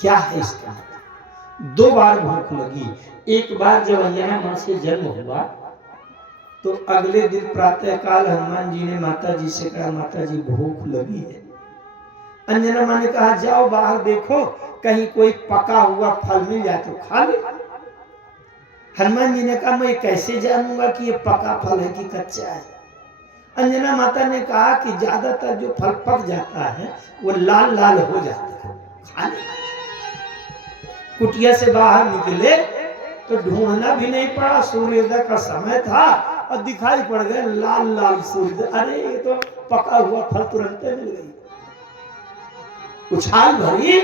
क्या है इसका? 2 बार भूख लगी। एक बार जब अंजना माँ से जन्म हुआ तो अगले दिन प्रातः काल हनुमान जी ने माता जी से कहा, माता जी भूख लगी है। अंजना माँ ने कहा, जाओ बाहर देखो कहीं कोई पका हुआ फल मिल जाए तो खा ले। हनुमान जी ने कहा, मैं कैसे जानूंगा कि ये पका फल है कि कच्चा है? अंजना माता ने कहा कि ज्यादातर जो फल पक जाता है वो लाल लाल हो जाता है, खा ले। कुटिया से बाहर निकले तो ढूंढना भी नहीं पड़ा, सूर्योदय का समय था और दिखाई पड़ गए लाल लाल सूर्य। अरे ये तो पका हुआ फल तुरंत मिल गई। उछाल भरी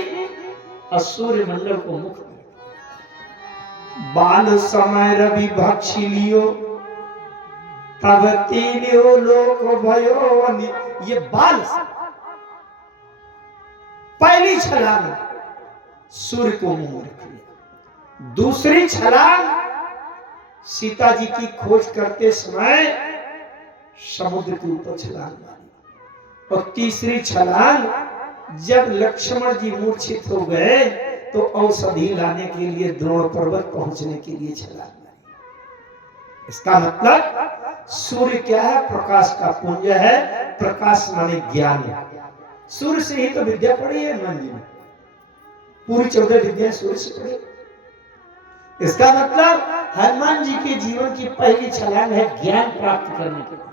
और सूर्य मंडल को मुख में। बाल समय रवि भक्षी लियो तब तीनों लोक भयो। ये बाल पहली छलांग सूर्य को मुंह रख लिया। दूसरी छलांग सीता जी की खोज करते समय समुद्र के ऊपर छलांग मारी। और तीसरी छलांग जब लक्ष्मण जी मूर्छित हो गए तो औषधि लाने के लिए द्रोण पर्वत पहुंचने के लिए छलांग मारी। इसका मतलब सूर्य क्या है? प्रकाश का पुंज है। प्रकाश माने ज्ञान। सूर्य से ही तो विद्या पढ़ी है हनुमान जी ने। पूरी 14 विद्या सूर्य से पढ़ी। इसका मतलब हनुमान जी के जीवन की पहली छलांग है ज्ञान प्राप्त करने के लिए,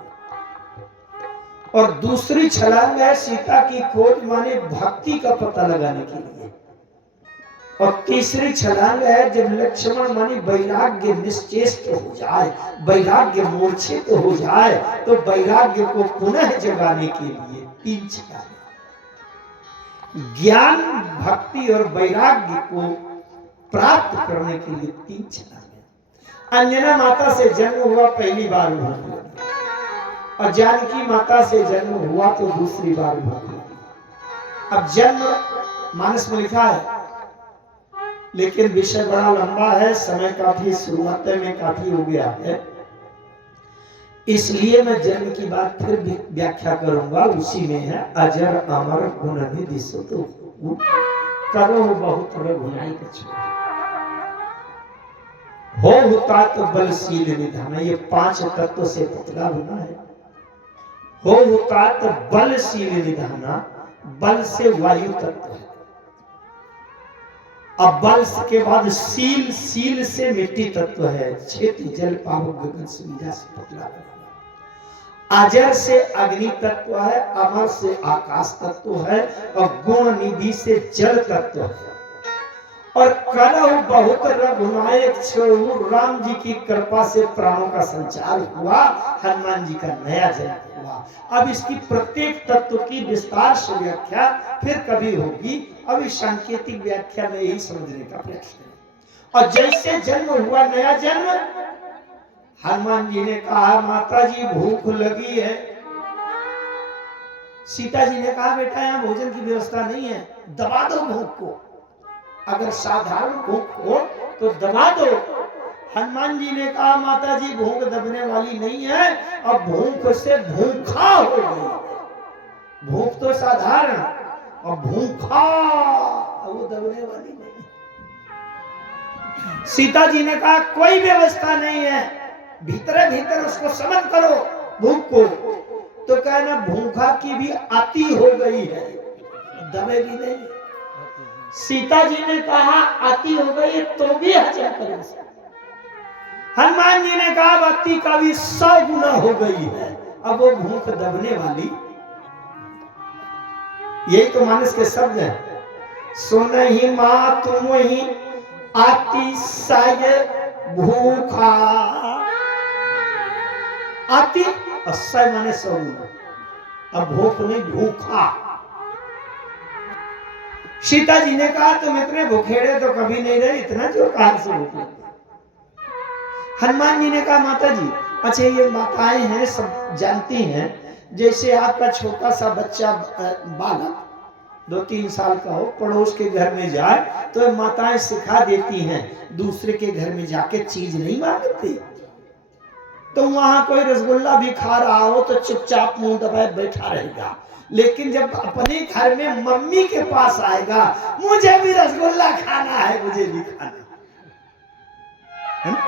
और दूसरी छलांग है सीता की खोज माने भक्ति का पता लगाने के लिए, और तीसरी छलांग है जब लक्ष्मण माने वैराग्य निश्चेष्ट हो जाए, वैराग्य मूर्छित हो जाए तो वैराग्य को पुनः जगाने के लिए 3 छलांग। ज्ञान, भक्ति और वैराग्य को प्राप्त करने के लिए 3 छलांग। अंजना माता से जन्म हुआ पहली बार भूख लगी, और जानकी माता से जन्म हुआ तो दूसरी बार भूख लगी। अब जन्म मानस में लिखा है, लेकिन विषय बड़ा लंबा है, समय काफी शुरुआत में काफी हो गया है, इसलिए मैं जन्म की बात फिर भी व्याख्या करूंगा। उसी में है अजर अमर गुण निधि सुत करो बहुत रघुनाई कछु हो होता तो बलशील निधान। ये 5 तत्व से पुतला बना है। हो होता तो बलशील निधाना, बल से वायु तत्व है। अब बल के बाद सील, सील से मिट्टी तत्व है। क्षेत्र जल पावक गगन सुविधा से पुतला बना। अजर से अग्नि तत्व है, अमर से आकाश तत्व है, और गुण निधि से जल तत्व है। और करहु बहुत रघुनायक छहु, राम जी की कृपा से प्राणों का संचार हुआ, हनुमान जी का नया जन्म हुआ। अब इसकी प्रत्येक तत्व की विस्तार से व्याख्या फिर कभी होगी। अब इस सांकेतिक व्याख्या में यही समझने का प्रयास करें। और जैसे जन्म हुआ नया जन्म, हनुमान जी ने कहा, माता जी भूख लगी है। सीता जी ने कहा, बेटा यहाँ भोजन की व्यवस्था नहीं है, दबा दो भूख को। अगर साधारण भूख हो तो दबा दो। हनुमान जी ने कहा, माता जी भूख दबने वाली नहीं है, अब भूख से भूखा हो गई। भूख तो साधारण, और भूखा वो दबने वाली नहीं। सीता जी ने कहा, कोई व्यवस्था नहीं है, भीतर भीतर उसको समझ करो भूख को। तो कहना भूखा की भी अति हो गई है, दबेगी नहीं। सीता जी ने कहा अति हो गई तो भी हजम करें। हनुमान जी ने कहा अति का भी 100 गुना हो गई है, अब वो भूख दबने वाली। यही तो मानस के शब्द है। सुन ही माँ तुम ही अतिशय भूखा। अति असय माने 100 गुना, अब भूख नहीं भूखा। सीता जी ने कहा तुम इतने भूखेड़े तो कभी नहीं रहे, इतना जो कहां से भूख लगी। हनुमान जी ने कहा, माता जी अच्छा ये माताएं हैं सब जानती हैं, जैसे आपका छोटा सा बच्चा बालक 2-3 साल का हो, पड़ोस के घर में जाए तो माताएं सिखा देती हैं दूसरे के घर में जाके चीज नहीं मांगती। तो वहां कोई रसगुल्ला भी खा रहा हो तो चुपचाप मुंह दबाए बैठा रहेगा, लेकिन जब अपने घर में मम्मी के पास आएगा, मुझे भी रसगुल्ला खाना है, मुझे भी खाना है ना?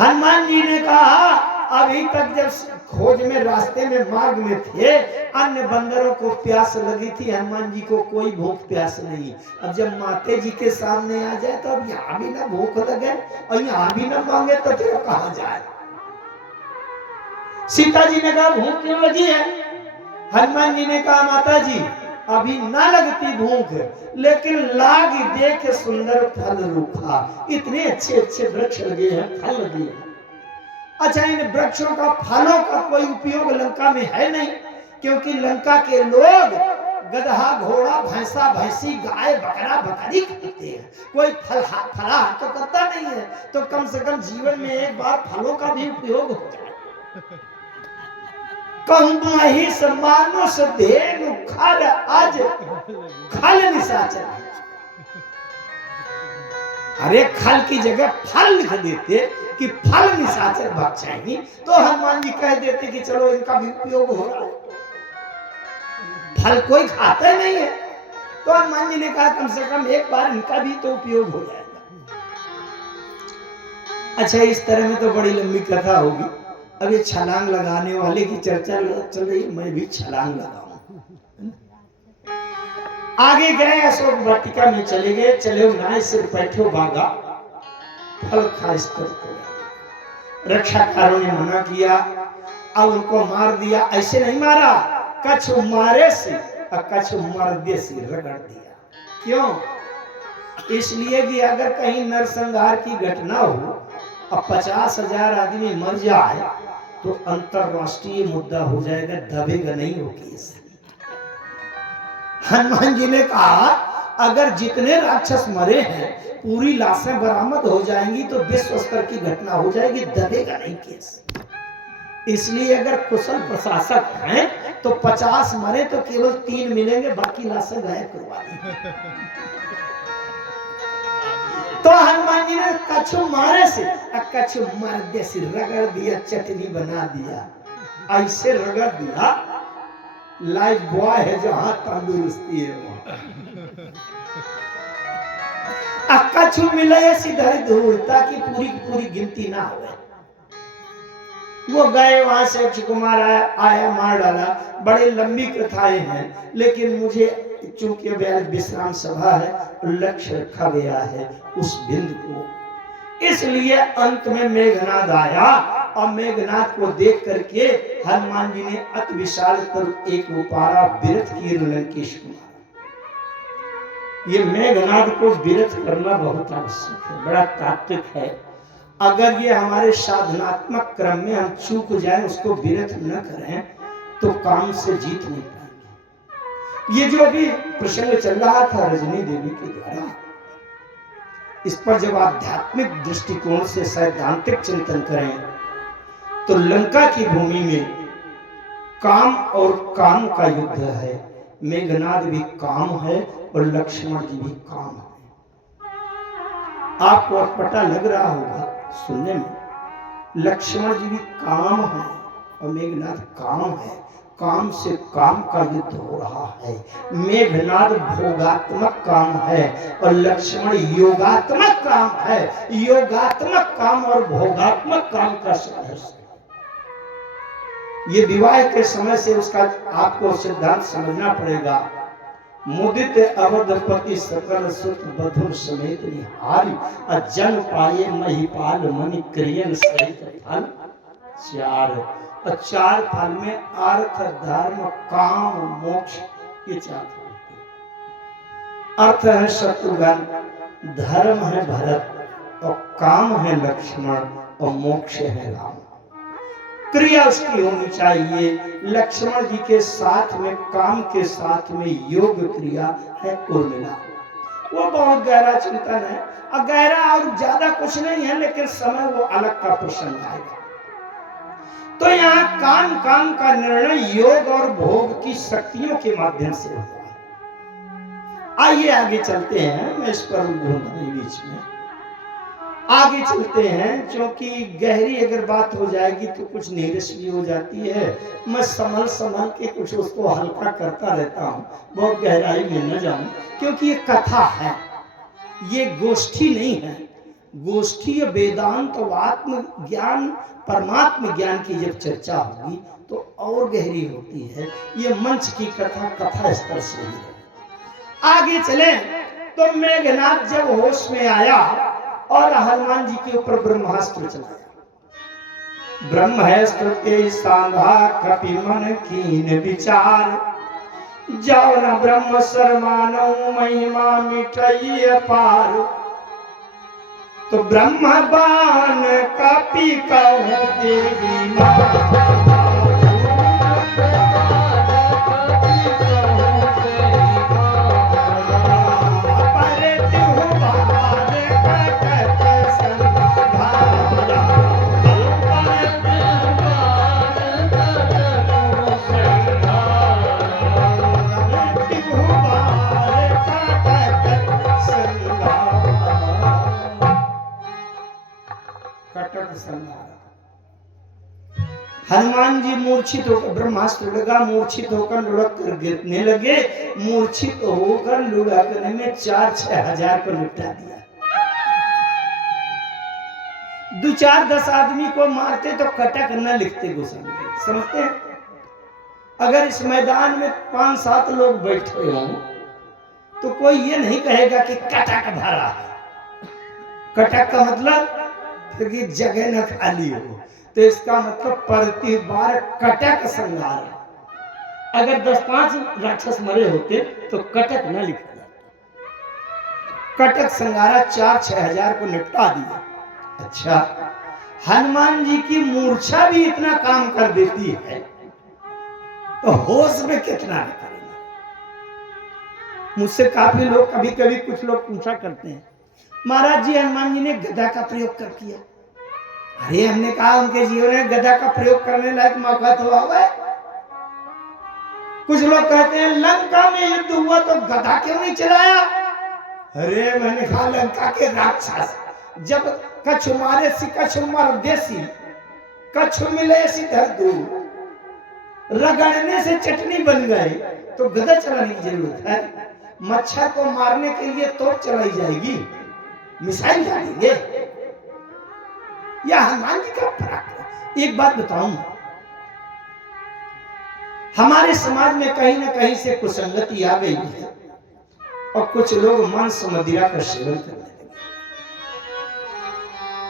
हनुमान जी ने कहा अभी तक जब खोज में रास्ते में मार्ग में थे, अन्य बंदरों को प्यास लगी थी, हनुमान जी को कोई भूख प्यास नहीं। अब जब माते जी के सामने आ जाए तो अब यहाँ भी ना भूख लगे और यहाँ भी ना मांगे तो फिर कहाँ जाए। सीता जी ने कहा भूख क्यों लगी है? हनुमान जी ने कहा माता जी अभी ना लगती भूख, लेकिन लाग देख सुंदर फल रूखा, इतने अच्छे अच्छे वृक्ष लगे हैं, फल लगे हैं। अच्छा, इन वृक्षों का फलों का कोई उपयोग लंका में है नहीं, क्योंकि लंका के लोग गधा घोड़ा भैंसा भैंसी गाय बकरा बकरी खाते हैं, कोई फलाहार तो करता नहीं है। तो कम से कम जीवन में एक बार फलों का भी उपयोग हो जाए। कहूँ समानुष धेनु खल आज खल निशाचर, अरे खल की जगह फल लिख देते कि फल निशाचर भाग जाएंगी, तो हनुमान जी कह देते कि चलो इनका भी उपयोग हो रहा है, फल कोई खाता नहीं है। तो हनुमान जी ने कहा कम से कम एक बार इनका भी तो उपयोग हो जाएगा। अच्छा, इस तरह में तो बड़ी लंबी कथा होगी। अब ये छलांग लगाने वाले की चर्चा चल रही, मैं भी छलांग लगाऊं। आगे गए, अशोक वाटिका में चले गए, चले नाय सिर बैठो बागा फल खास करके। रक्षाकारों ने मना किया, अब उनको मार दिया। ऐसे नहीं मारा, कछ मारे से कछ मर्दे से रगड़ दिया। क्यों? इसलिए कि अगर कहीं नरसंहार की घटना हो और 50,000 आदमी मर जाए तो अंतरराष्ट्रीय मुद्दा हो जाएगा, दबेगा नहीं वो केस। हनुमान जी ने कहा अगर जितने राक्षस मरे हैं पूरी लाशें बरामद हो जाएंगी तो विश्व स्तर की घटना हो जाएगी, दबेगा नहीं केस। इसलिए अगर कुशल प्रशासक हैं तो 50 मरे तो केवल 3 मिलेंगे, बाकी लाशें गायब करवा देंगे। तो हनुमान जी ने कछु मारे से कछु मर्दे से रगड़ दिया, चटनी बना दिया। ऐसे रगड़ दिया, लाइफ बॉय है जहां तंदुरुस्ती है वहां। कछु मिले सीधे दूर ताकि पूरी पूरी गिनती ना हो। वो गए वहां से, अक्षय कुमार आया मार डाला। बड़ी लंबी कथाएं हैं, लेकिन मुझे चूंकि विश्राम सभा है, लक्ष्य रखा गया है उस बिंदु को, इसलिए अंत में मेघनाद आया और मेघनाद को देख करके हनुमान जी ने अति विशाल कर एक उपारा विरथ की लंकेश को मारा। ये मेघनाद को विरथ करना बहुत आवश्यक है, बड़ा तात्विक है। अगर ये हमारे साधनात्मक क्रम में हम चूक जाए, उसको विरथ न करें तो काम से जीत नहीं पाएंगे। ये जो अभी प्रसंग चल रहा था रजनी देवी के द्वारा, इस पर जब आध्यात्मिक दृष्टिकोण से सैद्धांतिक चिंतन करें तो लंका की भूमि में काम और काम का युद्ध है। मेघनाद भी काम है और लक्ष्मण जी भी काम है। आपको पता लग रहा होगा सुनने में, लक्ष्मण जी भी काम है और मेघनाद काम है। काम से काम का युद्ध हो रहा है। मेघनाद भोगात्मक काम है और लक्ष्मण योगात्मक काम है। योगात्मक काम और भोगात्मक काम का संघर्ष। ये विवाह के समय से उसका आपको सिद्धांत समझना पड़ेगा। मुदित अवधपति सकल सुत बधुर समेत निहारी, जन पाए महिपाल मणि क्रियन सहित फल चार। और 4 फल में अर्थ धर्म काम मोक्ष, ये 4 फल। अर्थ है शत्रुघ्न, धर्म है भरत और काम है लक्ष्मण और मोक्ष है राम। क्रिया उसकी होनी चाहिए। लक्ष्मण जी के साथ में काम के साथ में योग क्रिया है उर्मिला। वो बहुत गहरा चिंतन है और गहरा और ज्यादा कुछ नहीं है, लेकिन समय वो अलग का प्रसंग आएगा। तो यहाँ काम काम का निर्णय योग और भोग की शक्तियों के माध्यम से होता है। आइए आगे चलते हैं, मैं इस पर घूमने बीच में। आगे चलते हैं, क्योंकि गहरी अगर बात हो जाएगी तो कुछ नीरस भी हो जाती है। मैं संभल संभल के कुछ उसको हल्का करता रहता हूँ, बहुत गहराई में न जाऊं, क्योंकि ये कथा है, ये गोष्ठी नहीं है। गोष्ठी वेदांत व आत्म ज्ञान परमात्म ज्ञान की जब चर्चा होगी तो और गहरी होती है। ये मंच की कथा कथा स्तर से ही है। आगे चले तो मेघनाथ जब होश में आया और हनुमान जी के ऊपर ब्रह्मास्त्र चलाया। ब्रह्मास्त्र के सांधा कपि मन कीन विचार, जाओ न ब्रह्म शर्मानो महिमा मिटई अपार। तो ब्रह्म बाण कपि कहूं देवी मां, हनुमान जी मूर्छित होकर ब्रह्मास्त्र लगा, मूर्छित होकर लुढ़क कर गिरने लगे। मूर्छित होकर लुढ़कने में 4-6 हजार को निपटा दिया। 2-4-10 आदमी को मारते तो कटक न लिखते गोस्वामी, समझते हैं? अगर इस मैदान में 5-7 लोग बैठे हों तो कोई ये नहीं कहेगा कि कटक भरा है। कटक का मतलब फिर जगह न खाली हो, तो इसका मतलब प्रति बार कटक संहार। अगर 10-5 राक्षस मरे होते तो कटक न लिखा जाता। कटक संहारा 4-6 हजार को निपटा दिया। अच्छा, हनुमान जी की मूर्छा भी इतना काम कर देती है तो होश में कितना करेगा। मुझसे काफी लोग कभी कभी कुछ लोग पूछा करते हैं, महाराज जी हनुमान जी ने गदा का प्रयोग कर किया। अरे हमने कहा उनके जीवन में गदा का प्रयोग करने लायक मौका तो हुआ है। कुछ लोग कहते हैं लंका में युद्ध हुआ तो गदा क्यों नहीं चलाया। अरे मैंने कहा लंका के राक्षस जब कछु मारे सी कछु मार देसी, कछु मिले सी धरदू, रगड़ने से चटनी बन गए तो गदा चलाने की जरूरत है। मच्छर को मारने के लिए तोप चलाई जाएगी, मिसाइल डालेंगे, या हनुमान जी का पराक्रम। एक बात बताऊं, हमारे समाज में कहीं ना कहीं से कुसंगति आ गई है और कुछ लोग मांस मदिरा का सेवन करने लगे।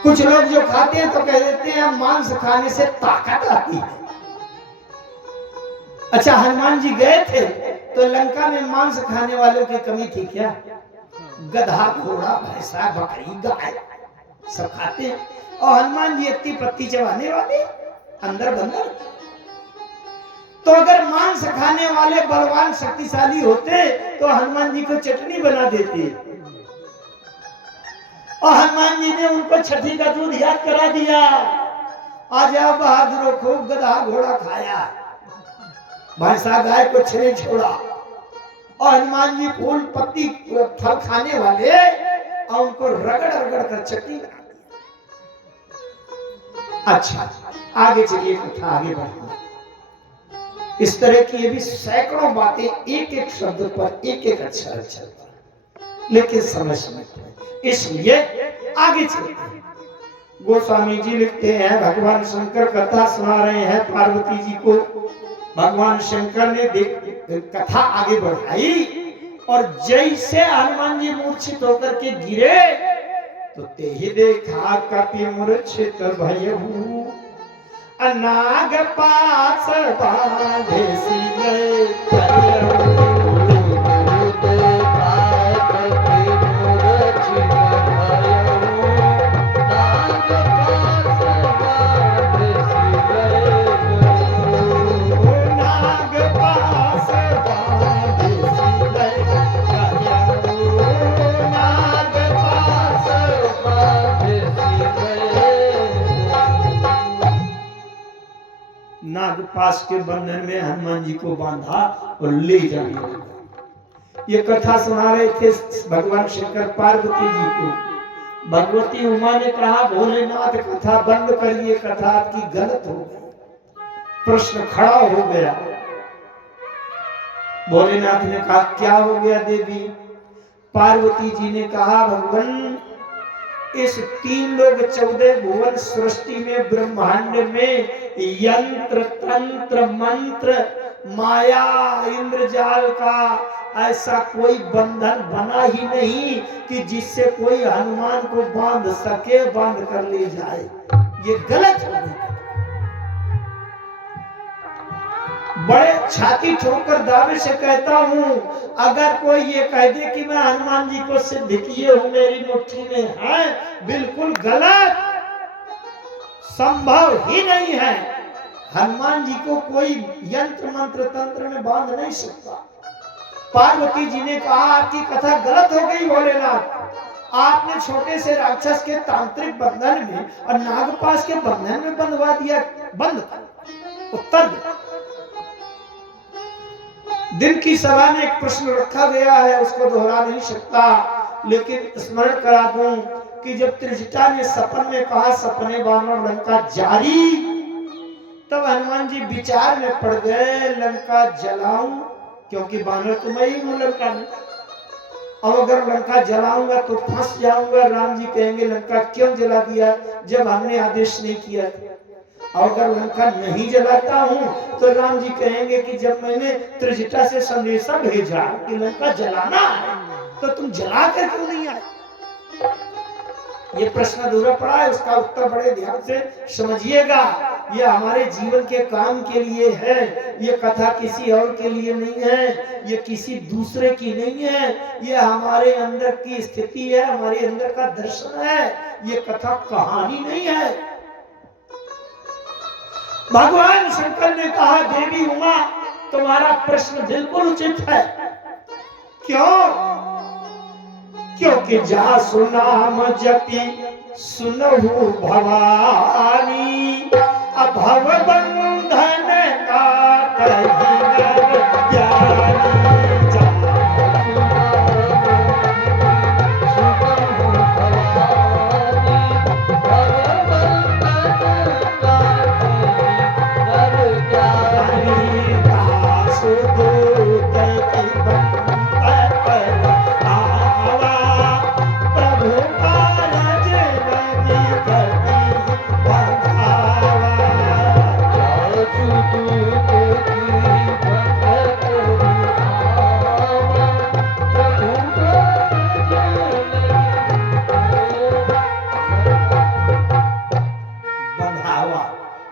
कुछ लोग जो खाते हैं तो कह देते हैं मांस खाने से ताकत आती है। अच्छा, हनुमान जी गए थे तो लंका में मांस खाने वालों की कमी थी क्या? गधा, घोड़ा, भैंसा, बकरी, गाय सब खाते हैं और हनुमान जी इतनी पत्ती चबाने वाले अंदर बंदर। तो अगर मांस खाने वाले बलवान शक्तिशाली होते तो हनुमान जी को चटनी बना देते और हनुमान जी ने उनको छठी का दूध याद करा दिया। आ जाओ बहादुरों, खूब गधा घोड़ा खाया, भैंसा गाय को नहीं छोड़ा। और हनुमान जी फूल पत्ती फल खाने वाले और उनको रगड़ रगड़ कर चटनी बना दिया। अच्छा, आगे चलिए, कथा आगे बढ़ना। इस तरह की ये भी सैकड़ों बातें एक एक शब्द पर, एक एक अक्षर पर, लेकिन समझ में, इसलिए आगे चलते हैं। गोस्वामी जी लिखते हैं, भगवान शंकर कथा सुना रहे हैं पार्वती जी को। भगवान शंकर ने कथा आगे बढ़ाई और जैसे हनुमान जी मूर्छित होकर के गिरे तो तेहि देखा कपि मूर्छित भयहु, नाग पास बांधे सिर नागपाश के बंधन में हनुमान जी को बांधा और ले जाने लगा। ये कथा सुना रहे थे भगवान शंकर पार्वती जी को। भगवती उमा ने कहा भोलेनाथ कथा बंद करिए, कथा आपकी गलत हो गई। प्रश्न खड़ा हो गया। भोलेनाथ ने कहा क्या हो गया देवी? पार्वती जी ने कहा भगवान इस 3 लोक 14 भुवन सृष्टि में ब्रह्मांड में यंत्र तंत्र मंत्र माया इंद्रजाल का ऐसा कोई बंधन बना ही नहीं कि जिससे कोई हनुमान को बांध सके, बांध कर ले जाए। ये गलत हो गई। बड़े छाती ठोकर दावे से कहता हूं, अगर कोई ये कह दे कि मैं हनुमान जी को सिद्ध किए हूं, मेरी मुट्ठी में है, बिल्कुल गलत, संभव ही नहीं है। हनुमान जी को कोई यंत्र मंत्र तंत्र में बांध नहीं सकता। पार्वती जी ने कहा आपकी कथा गलत हो गई भोलेनाथ, आपने छोटे से राक्षस के तांत्रिक बंधन में और नागपाश के बंधन में बंधवा दिया। बंद उत्तर दिन की सभा में एक प्रश्न रखा गया है, उसको दोहरा नहीं सकता, लेकिन स्मरण करा दूं कि जब त्रिजटा ने सपन में कहा सपने बानर लंका जारी, तब हनुमान जी विचार में पड़ गए लंका जलाऊं, क्योंकि बानर तो मैं ही हूं लंका में, और अगर लंका जलाऊंगा तो फंस जाऊंगा। राम जी कहेंगे लंका क्यों जला दिया जब हमने आदेश नहीं किया, और अगर लंका नहीं जलाता हूं तो राम जी कहेंगे कि जब मैंने त्रिजटा से संदेशा भेजा कि लंका जलाना है तो तुम जला कर क्यों नहीं आए। ये प्रश्न अधूरा पड़ा है, उसका उत्तर बड़े ध्यान से समझिएगा। ये हमारे जीवन के काम के लिए है, ये कथा किसी और के लिए नहीं है, ये किसी दूसरे की नहीं है, ये हमारे अंदर की स्थिति है, हमारे अंदर का दर्शन है, ये कथा कहानी नहीं है। भगवान शंकर ने कहा देवी उमा तुम्हारा प्रश्न बिल्कुल उचित है। क्यों? क्योंकि जा सुनाम जपी सुनहु भवानी, अभव बंधन काटहि ज्ञानी।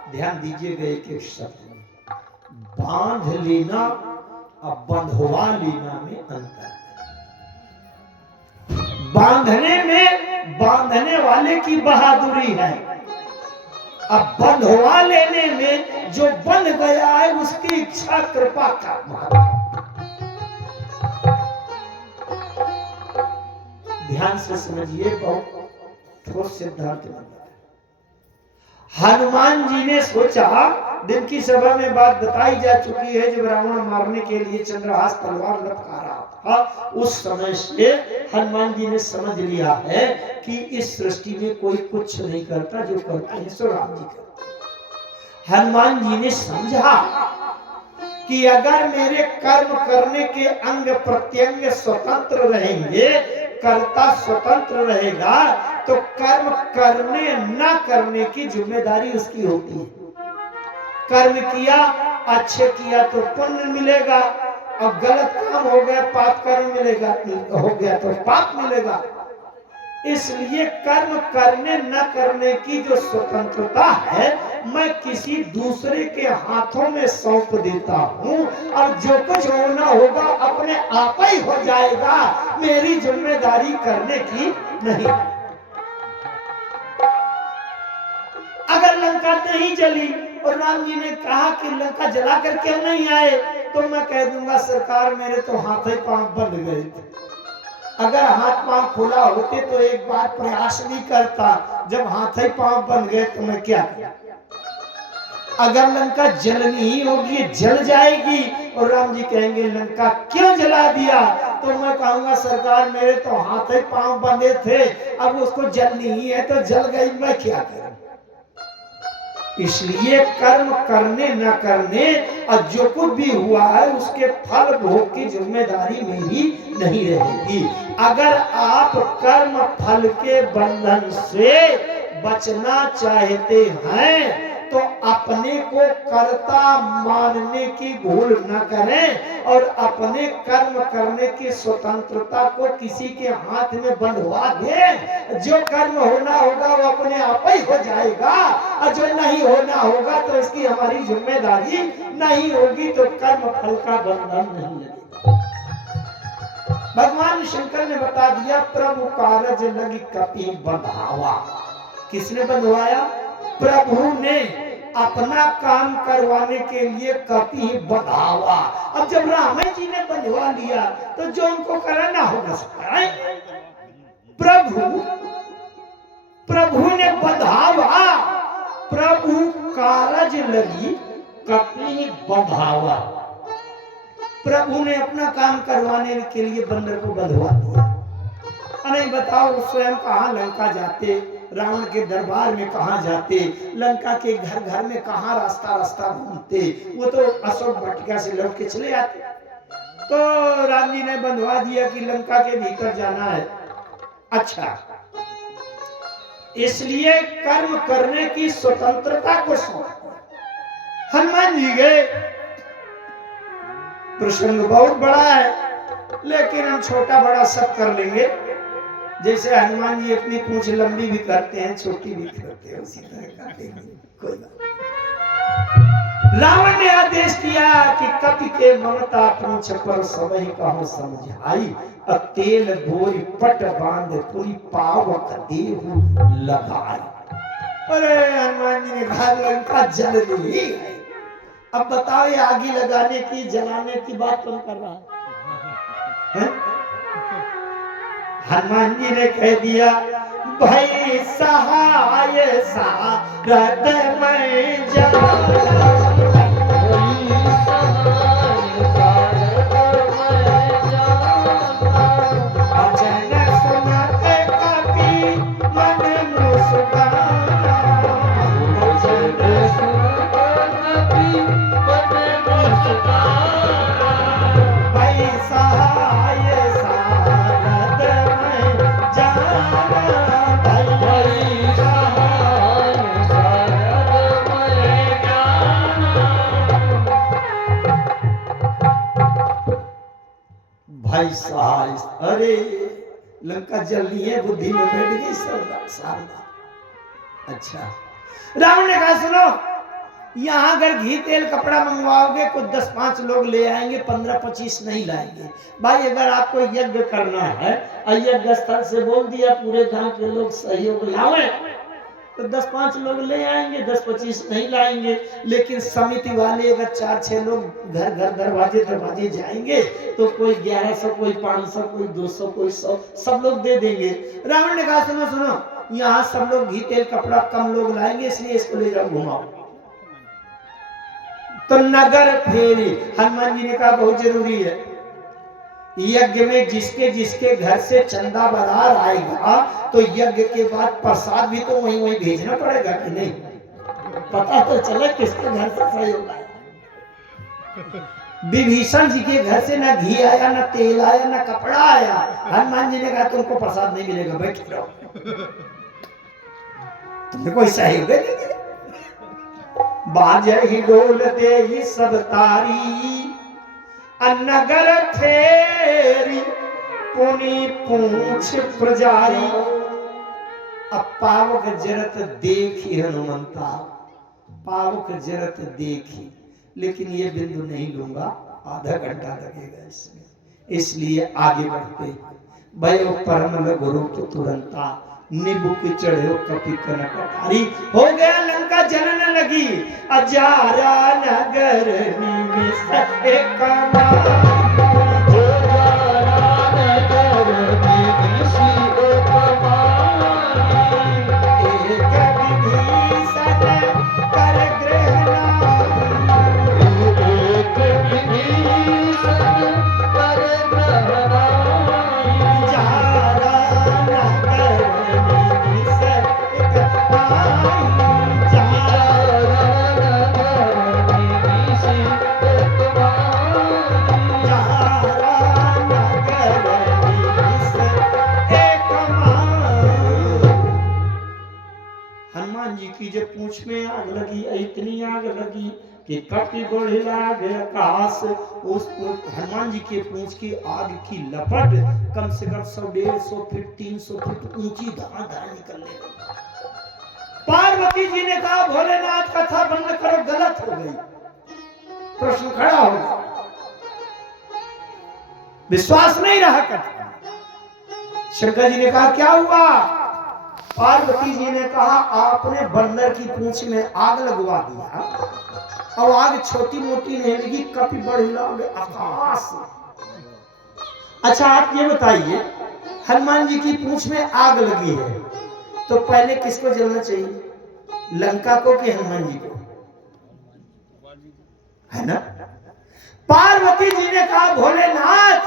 ध्यान दीजिएगा एक एक शब्द में, बांध लेना और बंधवा लेना में अंतर है। बांधने में बांधने वाले की बहादुरी है, अब बंधवा लेने में जो बंध गया है उसकी इच्छा कृपा का महत्व। ध्यान से समझिए, बहुत ठोस सिद्धांत है। हनुमान जी ने सोचा, दिन की सभा में बात बताई जा चुकी है, जब रावण मारने के लिए चंद्रहास तलवार लटका रहा था, उस समय से हनुमान जी ने समझ लिया है कि इस सृष्टि में कोई कुछ नहीं करता, जो करता है सो राम जी करता। हनुमान जी ने समझा कि अगर मेरे कर्म करने के अंग प्रत्यंग स्वतंत्र रहेंगे, कर्ता स्वतंत्र रहेगा, तो कर्म करने न करने की जिम्मेदारी उसकी होती है। कर्म किया, अच्छे किया तो पुण्य मिलेगा, और गलत काम हो गया पाप कर्म मिलेगा, हो गया तो पाप मिलेगा। इसलिए कर्म करने न करने की जो स्वतंत्रता है, मैं किसी दूसरे के हाथों में सौंप देता हूं, और जो कुछ होना होगा अपने आप ही हो जाएगा, मेरी जिम्मेदारी करने की नहीं। अगर लंका नहीं जली और राम जी ने कहा कि लंका जला कर क्यों नहीं आए, तो मैं कह दूंगा सरकार मेरे तो हाथ ही पांव बंद गए थे। अगर हाथ पांव खुला होते तो एक बार प्रयास नहीं करता, जब हाथ ही पांव बंद गए तो मैं क्या किया। अगर लंका जलनी ही होगी, जल जाएगी, और राम जी कहेंगे लंका क्यों जला दिया, तो मैं कहूंगा सरकार मेरे तो हाथ ही पांव बंधे थे, अब उसको जलनी ही है तो जल गई, मैं क्या करूं। इसलिए कर्म करने न करने और जो कुछ भी हुआ है उसके फल भोग की जिम्मेदारी मेरी नहीं रहेगी। अगर आप कर्म फल के बंधन से बचना चाहते हैं तो अपने को कर्ता मानने की भूल न करें और अपने कर्म करने की स्वतंत्रता को किसी के हाथ में बंधवा दें। जो कर्म होना होगा वो अपने आप ही हो जाएगा और जो नहीं होना होगा तो इसकी हमारी जिम्मेदारी नहीं होगी, तो कर्म फल का बंधन नहीं लगेगा। भगवान शंकर ने बता दिया, प्रभु कारज लगी कपि बंधावा। किसने बंधवाया? प्रभु ने अपना काम करवाने के लिए कपि बंधावा। अब जब रामायण जी ने बंधवा लिया तो जो उनको कराना होगा सकता है। प्रभु ने बंधावा, प्रभु कारज लगी कपि बंधावा। प्रभु ने अपना काम करवाने के लिए बंदर को बंधवा दिया। नहीं बताओ स्वयं कहाँ लंका जाते, रावण के दरबार में कहाँ जाते, लंका के घर घर में कहाँ रास्ता रास्ता घूमते, वो तो अशोक वाटिका से लौट के चले आते। तो राम जी ने बंधवा दिया कि लंका के भीतर जाना है। अच्छा, इसलिए कर्म करने की स्वतंत्रता को सौंप। हनुमान जी गए, प्रसंग बहुत बड़ा है लेकिन हम छोटा बड़ा सब कर लेंगे। जैसे हनुमान जी अपनी पूंछ लंबी भी करते हैं, छोटी भी करते हैं, उसी तरह काटेंगे, कोई बात। रावण ने आदेश किया कि कपि के ममता पूंछ पर सबहि कहो समझाई, अब तेल बोरी पट बांध पूरी पावक देहु लगाई। अरे हनुमान जी ने कहा लंका जल रही है, अब बताओ ये आगी लगाने की जलाने की बात कौन कर रहा है? हनुमान जी ने कह दिया, भाई सहाय सारद मैं जाना, भाई सहाय। अरे लंका जल्दी है, बुद्धि में बैठ गई शारदा। अच्छा, रावण ने कहा सुनो, यहाँ अगर घी तेल कपड़ा मंगवाओगे कुछ 10-5 लोग ले आएंगे, 15-25 नहीं लाएंगे। भाई अगर आपको यज्ञ करना है, यज्ञ स्थल से बोल दिया पूरे गांव के लोग सहयोग लावे तो 10-5 लोग ले आएंगे, 10-25 नहीं लाएंगे। लेकिन समिति वाले अगर 4-6 लोग घर घर दरवाजे जाएंगे तो कोई 1100, कोई 500, कोई 200, कोई 100, सब लोग दे देंगे। रावण ने कहा सुनो सुनो, यहाँ सब लोग घी तेल कपड़ा कम लोग लाएंगे, इसलिए इसको ले जाओ घुमाओ। तो नगर फेरी, हनुमान जी ने कहा बहुत जरूरी है, यज्ञ में जिसके जिसके घर से चंदा बरार आएगा तो यज्ञ के बाद प्रसाद भी तो वहीं वहीं भेजना पड़ेगा कि नहीं? पता तो चले किसके घर से सहयोग आया। विभीषण जी के घर से ना घी आया, ना तेल आया, ना कपड़ा आया। हनुमान जी ने कहा तुमको प्रसाद नहीं मिलेगा, बैठ रहो, तुम्हें कोई सहयोग नहीं। बाजे डोल दे ही सब तारी, नगर फेरी पुनी पूछ प्रजारी। अब पावक जरत देखी हनुमंता, पावक जरत देखी, लेकिन ये बिंदु नहीं लूंगा, आधा घंटा लगेगा इसमें, इसलिए आगे बढ़ते। भयो परम गुरु तो तुरंता, नींबू की चढ़े कपि कनकधारी। हो गया लंका जलने लगी, अजारा नगर निमिष एक कर पूंछ में आग लगी, इतनी आग लगी कि कपि बढ़े लागे आकाश। उस हनुमान जी के पूंछ की आग की लपट कम से कम 100-150 फीट 300 फीट ऊंची धार निकलने लगी। पार्वती जी ने कहा भोलेनाथ कथा बंद करो, गलत हो गई। प्रश्न खड़ा हो गया, विश्वास नहीं रहा कथा। शंकर जी ने कहा क्या हुआ? पार्वती जी ने कहा आपने बंदर की पूंछ में आग लगवा दिया, अब आग छोटी मोटी नहीं लगी, कपि बढ़ी लागे आकाश। अच्छा आप ये बताइए, हनुमान जी की पूंछ में आग लगी है तो पहले किसको जलना चाहिए, लंका को कि हनुमान जी को? है ना? पार्वती जी ने कहा भोलेनाथ,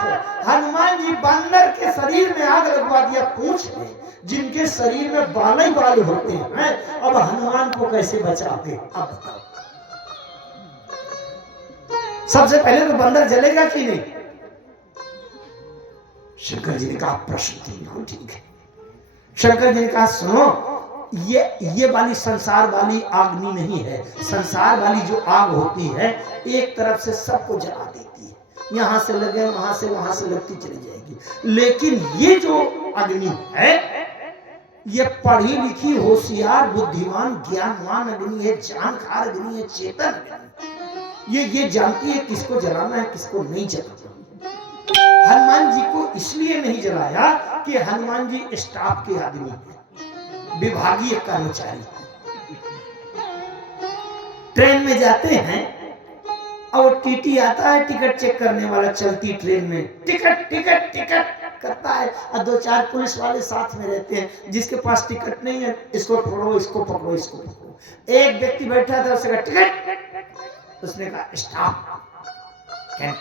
हनुमान जी बंदर के शरीर में आग लगवा दिया पूंछ में, जिनके शरीर में बाल ही बाल होते हैं, अब हनुमान को कैसे बचाते? अब बताओ, सबसे पहले तो बंदर जलेगा कि नहीं? शंकर जी ने कहा प्रश्न बिल्कुल ठीक है। शंकर जी ने कहा सुनो, ये वाली संसार वाली आग्नि नहीं है। संसार वाली जो आग होती है एक तरफ से सबको जला देती है, यहां से लगे वहां से लगती चली जाएगी। लेकिन ये जो अग्नि है ये पढ़ी लिखी होशियार बुद्धिमान ज्ञानवान अग्नि है, जानकार अग्नि है, चेतन अग्नि। ये जानती है किसको जलाना है किसको नहीं जलाना। हनुमान जी को इसलिए नहीं जलाया कि हनुमान जी स्टाफ के आदमी हैं, विभागीय कर्मचारी। ट्रेन में जाते हैं और टीटी आता है टिकट चेक करने वाला, चलती ट्रेन में टिकट टिकट टिकट करता है, और 2-4 पुलिस वाले साथ में रहते हैं, जिसके पास टिकट नहीं है इसको पकड़ो इसको पकड़ो इसको पकड़ो। एक व्यक्ति बैठा था, उसने कहा टिकट, उसने कहा स्टाफ।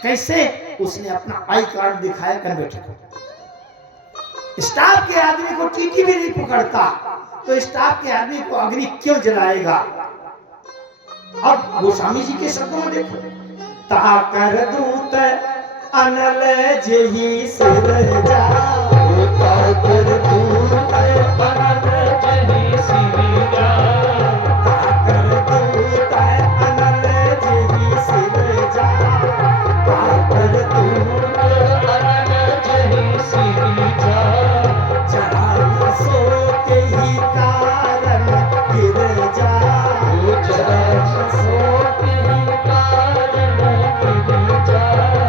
कैसे? उसने अपना आई कार्ड दिखाया, कर बैठा। स्टाफ के आदमी को टीटी भी नहीं पकड़ता तो स्टाफ के आदमी को अग्नि क्यों जलाएगा? अब गोस्वामी जी के शब्दों में देखो, ताकर दूत अनल जेहि सिर जाओ, ताकर दूत अनल जेहि सिर जाओ, ताकर दूत अनल जेहि सिर जाओ, ताकर दूत अनल जेहि सिर जाओ, जरा सोते ही कारण गिर जाओ, जरा सोते ही कारण गिर जाओ,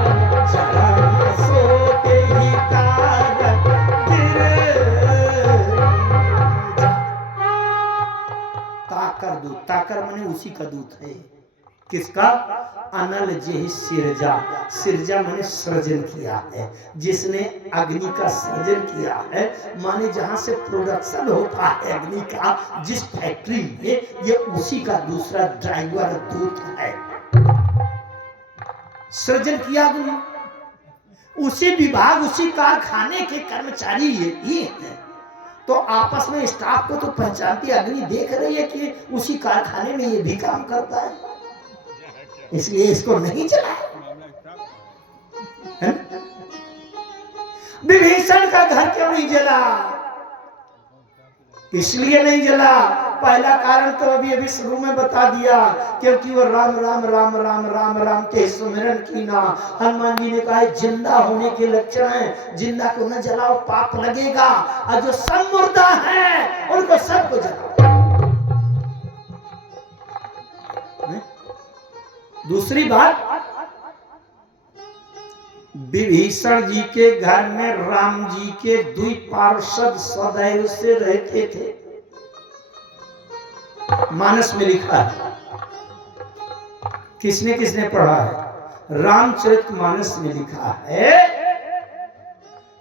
जरा सोते ही कारण गिर जाओ। ताकर दूत, ताकर माने उसी का दूत है। किसका? अनल जेहि सिरजा, सिरजा माने सृजन किया है, जिसने अग्नि का सृजन किया है, माने जहां से प्रोडक्शन होता है अग्नि का, जिस फैक्ट्री में, ये उसी का दूसरा ड्राइवर दूत है। सृजन किया अग्नि, उसी विभाग उसी कारखाने के कर्मचारी ये ही है। तो आपस में स्टाफ को तो पहचानती अग्नि देख रही है कि उसी कारखाने में ये भी काम करता है, इसलिए इसको नहीं जलाया। विभीषण का घर क्यों नहीं जला? इसलिए नहीं जला, पहला कारण तो अभी शुरू में बता दिया, क्योंकि वो राम राम राम राम राम राम के सुमिरन की ना। हनुमान जी ने कहा जिंदा होने के लक्षण है, जिंदा को न जलाओ पाप लगेगा, और जो सब मुर्दा है उनको सबको जलाओ। दूसरी बात, विभीषण जी के घर में राम जी के 2 पार्षद सदैव से रहते थे। मानस में लिखा है, किसने किसने पढ़ा है? रामचरितमानस में लिखा है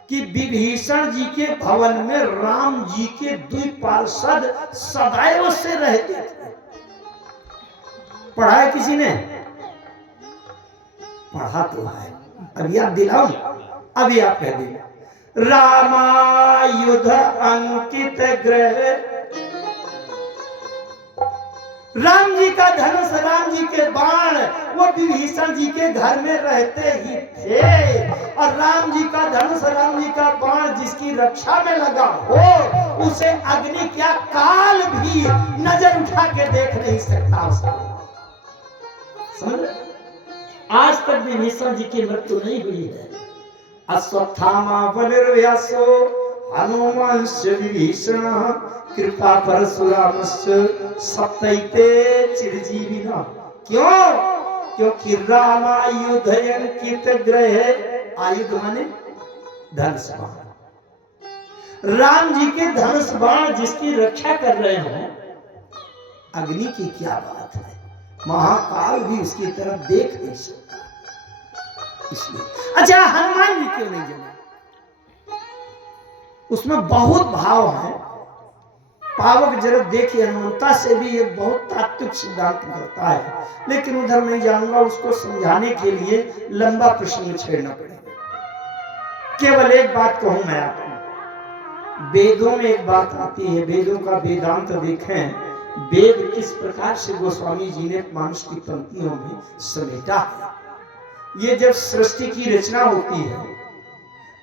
कि विभीषण जी के भवन में राम जी के 2 पार्षद सदैव से रहते थे। पढ़ा है किसी ने? पढ़ा तो है, अब याद दिलाऊं, अभी आप कह देंगे। रामायुध अंकित ग्रह, राम जी का धनुष, राम जी के बाण वो विभीषण जी के घर में रहते ही थे, और राम जी का धनुष, राम जी का बाण जिसकी रक्षा में लगा हो उसे अग्नि क्या काल भी नजर उठा के देख नहीं सकता उसको। समझ? आज तक भी भीष्म जी की मृत्यु नहीं हुई है। अश्वत्थामा बलिर्व्यासो हनुमांश्च विभीषण कृपा परशुरामस्य सप्तैते चिरजीविनः। क्यों? क्योंकि रामायुधयंकित ग्रह, आयुध माने धनुष बाण, राम जी के धनुष बाण जिसकी रक्षा कर रहे हैं, अग्नि की क्या बात है, महाकाल भी उसकी तरफ देख नहीं सकता। इसलिए अच्छा हनुमान जी क्यों नहीं जले? उसमें बहुत भाव है। पावक जरा देखिए, हनुमंता से भी एक बहुत तात्विक सिद्धांत करता है, लेकिन उधर नहीं जाऊंगा, उसको समझाने के लिए लंबा प्रश्न छेड़ना पड़ेगा। केवल एक बात कहूं मैं आपको, वेदों में एक बात आती है, वेदों का वेदांत देखें, वेद किस प्रकार से गोस्वामी जी ने मानुष की पंक्तियों में समेटा है। ये जब सृष्टि की रचना होती है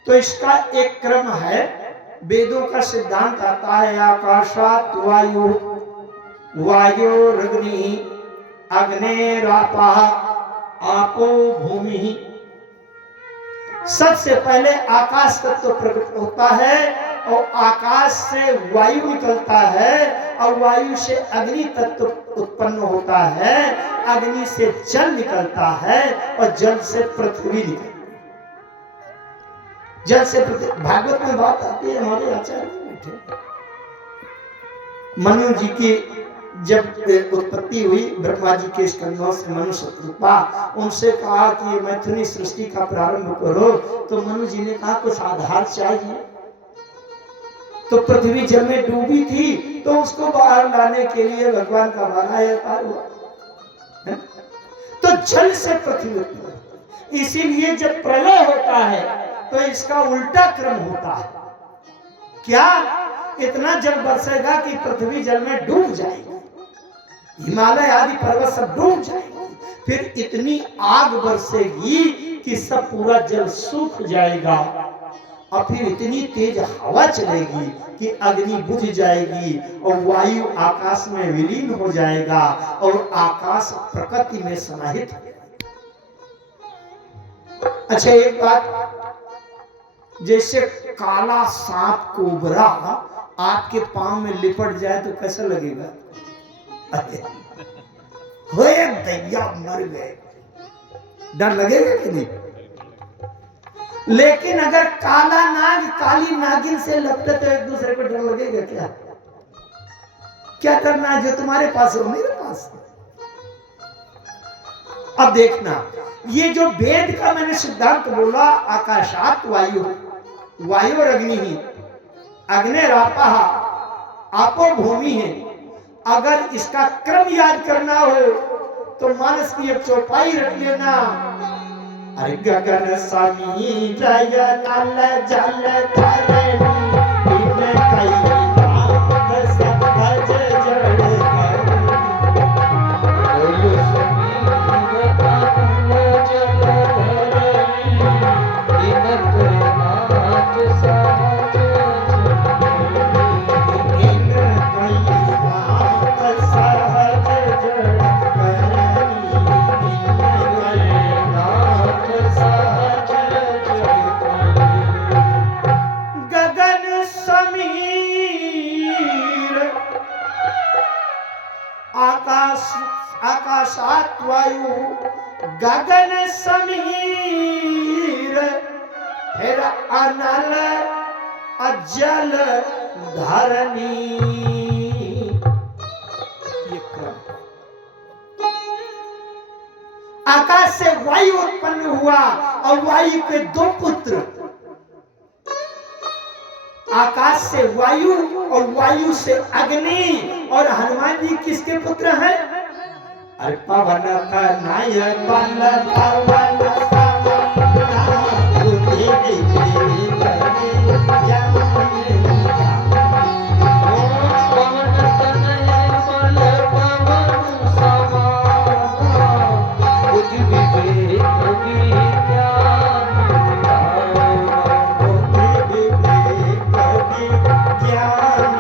तो इसका एक क्रम है। वेदों का सिद्धांत आता है आकाशात वायु, वायोरग्नि, अग्नेरापः, आपो भूमि। सबसे पहले आकाश तत्व प्रकट होता है और आकाश से वायु निकलता है और वायु से अग्नि तत्व उत्पन्न होता है, अग्नि से जल निकलता है और जल से पृथ्वी निकलती है। जल से पृथ्वी, भागवत में बात आती है, हमारे आचार्य बैठे, मनु जी की जब उत्पत्ति हुई, ब्रह्मा जी के स्कंदों से मनुष्य रूपा, उनसे कहा कि मैथुनी सृष्टि का प्रारंभ करो, तो मनु जी ने कहा कुछ आधार चाहिए। तो पृथ्वी जल में डूबी थी, तो उसको बाहर लाने के लिए भगवान का बारह अवतार हुआ। तो जल से पृथ्वी उत्पन्न, इसीलिए जब प्रलय होता है तो इसका उल्टा क्रम होता है। क्या? इतना जल बरसेगा कि पृथ्वी जल में डूब जाएगी, हिमालय आदि पर्वत सब डूब जाएंगे, फिर इतनी आग बरसेगी कि सब पूरा जल सूख जाएगा, और फिर इतनी तेज हवा चलेगी कि अग्नि बुझ जाएगी और वायु आकाश में विलीन हो जाएगा और आकाश प्रकृति में समाहित हो जाएगा। अच्छा एक बात, जैसे काला सांप कोबरा आपके पांव में लिपट जाए तो कैसा लगेगा? अरे दैया मर गए, डर लगेगा कि नहीं? लेकिन अगर काला नाग काली नागिन से लपटे तो एक दूसरे को डर लगेगा क्या? क्या करना है, जो तुम्हारे पास हो मेरे पास। अब देखना, ये जो वेद का मैंने सिद्धांत बोला, आकाशात वायु, वायु और अग्नि ही, अग्नेरापः, आपो भूमि है। अगर इसका क्रम याद करना हो तो मानस की एक चौपाई रख लेना। अरे गगन समीर नल जल धरणी, इन कैलाश सहज जड़ करूं। समीर नल जल धरणी, इन कैलाश सहज आकाशात वायु, गगन समीर, फिर अनल अजल धरणी। ये क्रम, आकाश से वायु उत्पन्न हुआ और वायु के दो पुत्र, आकाश से वायु और वायु से अग्नि। और हनुमान जी किसके पुत्र हैं? अरे पवन नाय बल पवन ज्ञान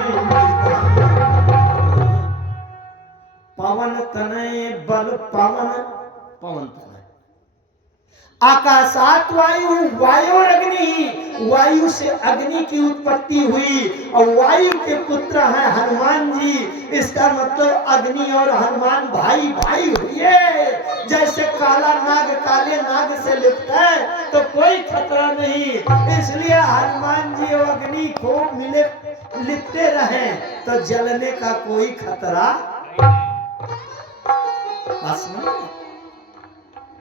मतलब पावन है, पवन है। आकाशात वायु, वायु और अग्नि, वायु से अग्नि की उत्पत्ति हुई और वायु के पुत्र हैं हनुमान जी। इसका मतलब अग्नि और हनुमान भाई भाई हुए। जैसे काला नाग काले नाग से लिपटा है तो कोई खतरा नहीं, इसलिए हनुमान जी और अग्नि खूब मिले लिपटे रहे तो जलने का कोई खतरा बस नहीं।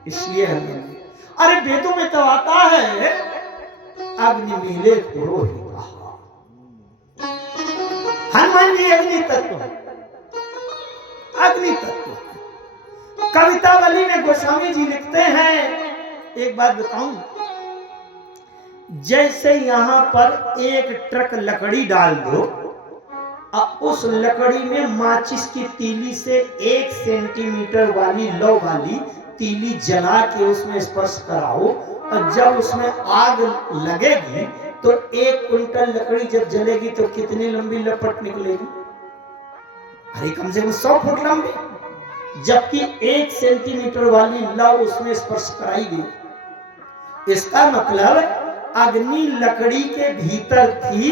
इसलिए हनुमान, अरे वेदों में तो आता है अग्नि मिले पुरोहित, हनुमान जी अग्नि तत्व, अग्नि तत्व। कवितावली में गोस्वामी जी लिखते हैं, एक बात बताऊं, जैसे यहां पर एक ट्रक लकड़ी डाल दो और उस लकड़ी में माचिस की तीली से 1 सेंटीमीटर वाली लौ वाली तीली जला के उसमें स्पर्श कराओ और जब उसमें आग लगेगी तो 1 क्विंटल लकड़ी जब जलेगी तो कितनी लंबी लपट निकलेगी? अरे कम से कम 100 फुट लंबी। जबकि 1 सेंटीमीटर वाली लौ उसमें स्पर्श कराई गई। इसका मतलब अग्नि लकड़ी के भीतर थी,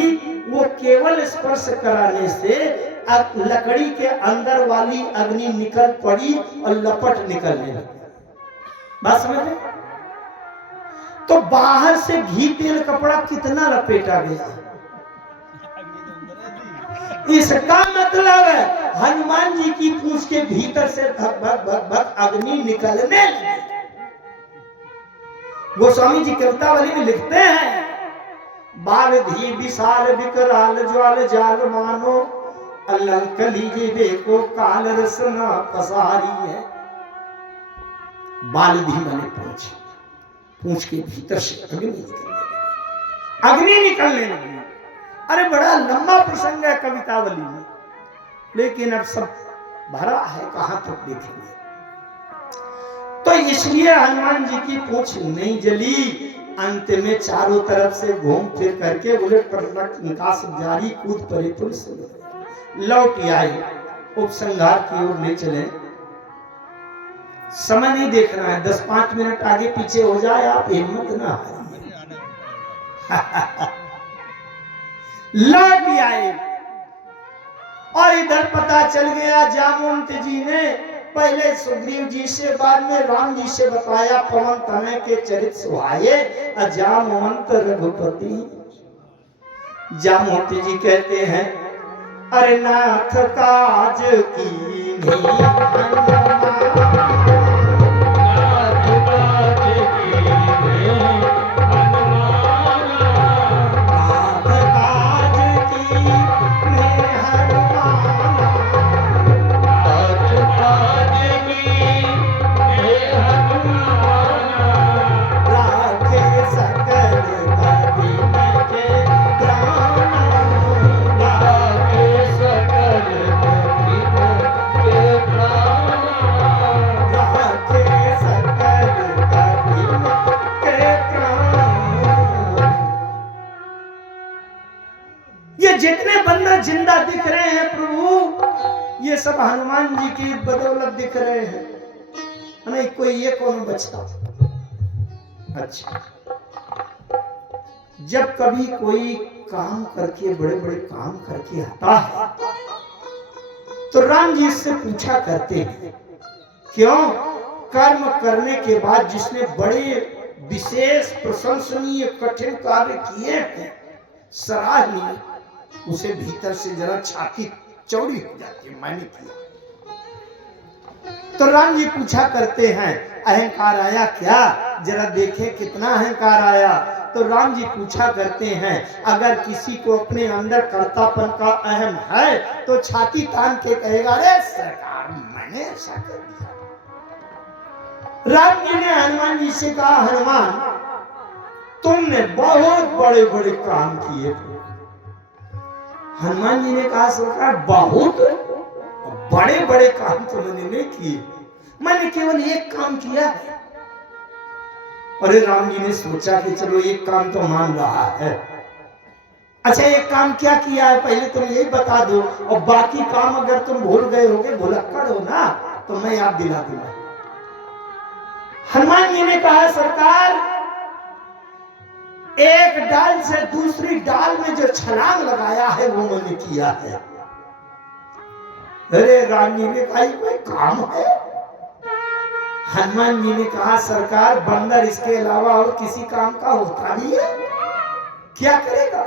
वो केवल स्पर्श कराने से लकड़ी के अंदर वाली अग्नि निकल पड़ी और लपट निकलने लगी। बात समझे? तो बाहर से घी तेल कपड़ा कितना लपेटा गया, इसका मतलब है हनुमान जी की पूंछ के भीतर से भग भग भग भग अग्नि निकलने लगी। गोस्वामी जी कवितावली में लिखते हैं, बाल धी विशाल विकराल ज्वाल जाल मानो अलंक लीजिए को काल रसना पसारी है। बाल धी माने पूंछ, पूंछ के भीतर से अग्नि निकलने लगी, अग्नि निकलने लगी। अरे बड़ा लंबा प्रसंग है कवितावली में, लेकिन अब सब भरा है, कहां तक देखेंगे। तो इसलिए हनुमान जी की पूंछ नहीं जली। अंत में चारों तरफ से घूम फिर करके उलट पलट निकास जारी कूद पड़े, पुलिस लौट आए, उपसंहार की ओर ले चले। समय नहीं देखना है, 10-5 मिनट आगे पीछे हो जाए आप हिम्मत ना लौट आए। और इधर पता चल गया जामवंत जी ने पहले सुग्रीव जी से बाद में राम जी से बताया, पवन तनय के चरित सुहाये जामवंत रघुपति। जामवंत जी कहते हैं, अरे नाथ काज की जितने बंदर जिंदा दिख रहे हैं प्रभु, ये सब हनुमान जी की बदौलत दिख रहे हैं, नहीं कोई ये कौन बचता। अच्छा, जब कभी कोई काम करके बड़े बड़े काम करके आता है तो राम जी इससे पूछा करते हैं, क्यों? कर्म करने के बाद जिसने बड़े विशेष प्रशंसनीय कठिन कार्य किए हैं, सराहनीय, उसे भीतर से जरा छाती चौड़ी हो जाती है, मैंने किया। तो राम जी पूछा करते हैं, अहंकार आया क्या? जरा देखे कितना अहंकार आया। तो राम जी पूछा करते हैं, अगर किसी को अपने अंदर कर्तापन का अहम है तो छाती तान के कहेगा, अरे सरकार मैंने ऐसा कर दिया। राम जी ने हनुमान जी से कहा, हनुमान तुमने बहुत बड़े बड़े काम किए। हनुमान जी ने कहा, सरकार बहुत बड़े बड़े काम तो मैंने नहीं किए, मैंने केवल एक काम किया है। अरे राम जी ने सोचा कि चलो एक काम तो मान रहा है, अच्छा एक काम क्या किया है पहले तुम यही बता दो, और बाकी काम अगर तुम भूल गए होगे, भुलक्कड़ हो ना, तो मैं याद दिला दूंगा। हनुमान जी ने कहा सरकार, एक डाल से दूसरी डाल में जो छलांग लगाया है वो मैंने किया है। अरे राम जी ने कहा कोई काम है? हनुमान जी ने कहा सरकार, बंदर इसके अलावा और किसी काम का होता नहीं है, क्या करेगा?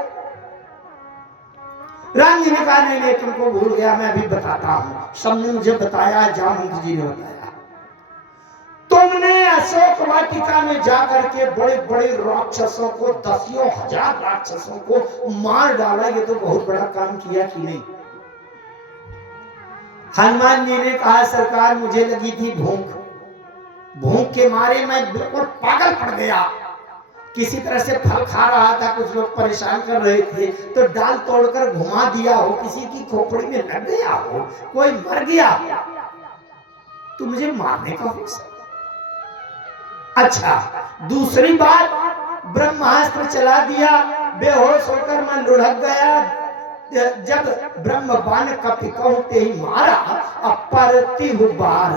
राम जी ने कहा नहीं नहीं, तुमको भूल गया, मैं अभी बताता हूं। सबने मुझे बताया, जामवंत जी ने बताया, तुमने अशोक वाटिका में जाकर के बड़े बड़े राक्षसों को, दसियों हजार राक्षसों को मार डाला। ये तो बहुत बड़ा काम किया कि नहीं? हनुमान जी ने कहा सरकार, मुझे लगी थी भूख, भूख के मारे मैं बिल्कुल पागल पड़ गया। किसी तरह से फल खा रहा था, कुछ लोग परेशान कर रहे थे, तो डाल तोड़कर घुमा दिया हो, किसी की खोपड़ी में लग गया हो, कोई मर गया, तो मुझे मारने का हो सकता। अच्छा, दूसरी बात, ब्रह्मास्त्र चला दिया, बेहोश होकर मैं लुढ़क गया। जब ब्रह्म बाण कपिकौते ही मारा, अपरति बार,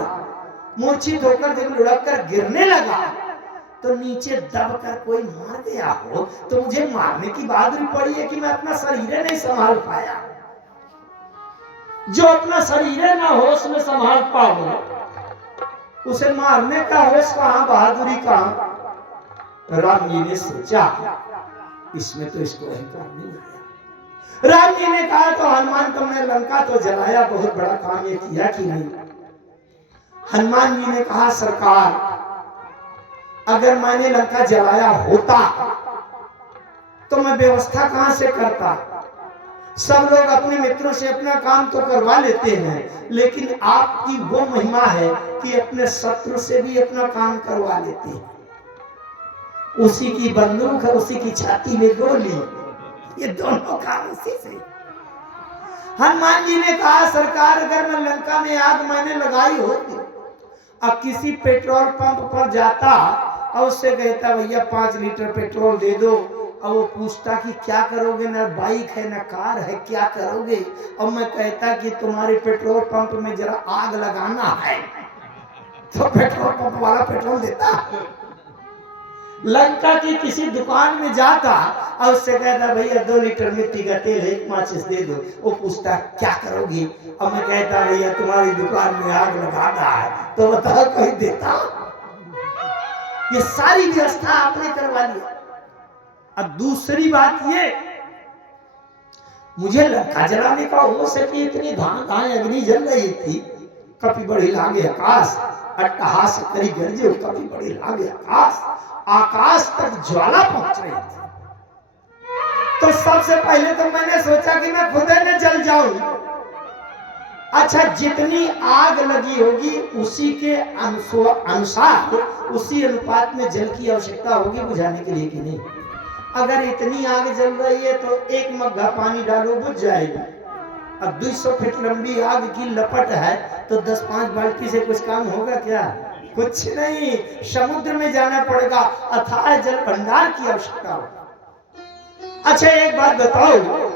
मूर्छित होकर जब लुढ़क कर गिरने लगा, तो नीचे दबकर कोई मार गया हो, तो मुझे मारने की बहादुरी पड़ी है कि मैं अपना शरीर नहीं संभाल पाया। जो अपना शरीर ना होश में संभाल पाओ, उसे मारने का होश कहां, बहादुरी कहां? राम जी ने सोचा इसमें तो इसको अहंकार नहीं आया। राम जी ने कहा तो हनुमान, तुमने लंका तो जलाया, बहुत बड़ा काम ये किया कि नहीं? हनुमान जी ने कहा सरकार, अगर मैंने लंका जलाया होता तो मैं व्यवस्था कहां से करता? सब लोग अपने मित्रों से अपना काम तो करवा लेते हैं, लेकिन आपकी वो महिमा है कि अपने शत्रु से भी अपना काम करवा लेते हैं। उसी की बंदूक है, उसी की छाती में गोली, ये दोनों काम उसी से। हनुमान जी ने कहा सरकार, अगर मैं लंका में आग मैंने लगाई होती, अब किसी पेट्रोल पंप पर जाता और उससे कहता भैया 5 लीटर पेट्रोल दे दो, और वो पूछता कि क्या करोगे, ना बाइक है ना कार है, क्या करोगे? और मैं कहता कि तुम्हारे पेट्रोल पंप में जरा आग लगाना है, तो पेट्रोल पंप वाला पेट्रोल देता। लंका की किसी दुकान में जाता और उससे कहता भैया 2 लीटर मिट्टी का तेल है, 1 माचिस दे दो। वो पूछता क्या करोगी? और मैं कहता भैया तुम्हारी दुकान में आग लगाना है, तो बताओ कोई देता? ये सारी व्यवस्था आपने करवा ली। अब दूसरी बात ये, मुझे लंका जलाने का हो सके, इतनी धान अग्नि जल रही थी, कपि बढ़ी लागे आकाश, अट्टहास करी गरजे, कपि बढ़ी लागे आकाश, आकाश तक ज्वाला पहुंच रही थी। तो सबसे पहले तो मैंने सोचा कि मैं खुद न जल जाऊं। अच्छा, जितनी आग लगी होगी उसी के अनुसार, उसी अनुपात में जल की आवश्यकता होगी बुझाने के लिए कि नहीं? अगर इतनी आग जल रही है तो 1 मग्घा पानी डालो, बुझ जाएगी। अब 200 फीट लंबी आग की लपट है, तो 10-5 बाल्टी से कुछ काम होगा क्या? कुछ नहीं। समुद्र में जाना पड़ेगा, अथाह जल भंडार की आवश्यकता होगी। अच्छा, एक बात बताओ,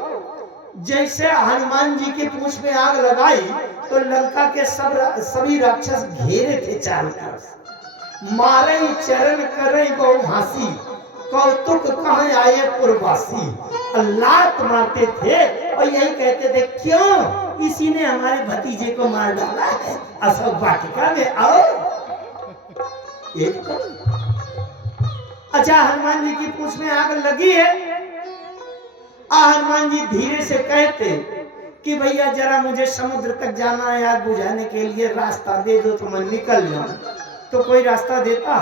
जैसे हनुमान जी की पूंछ में आग लगाई तो लंका के सभी राक्षस घेरे थे चारों तरफ, मारे चरण करे बहु हासी, कौतुक कहाँ आए पुरवासी, लात मारते थे और यही कहते थे क्यों इसी ने हमारे भतीजे को मार डाला है, अशोक वाटिका में आओ। एक अच्छा, हनुमान जी की पूंछ में आग लगी है, हनुमान जी धीरे से कहते कि भैया जरा मुझे समुद्र तक जाना है, आग बुझाने के लिए रास्ता दे दो तो मैं निकल जाऊं। तो कोई रास्ता देता?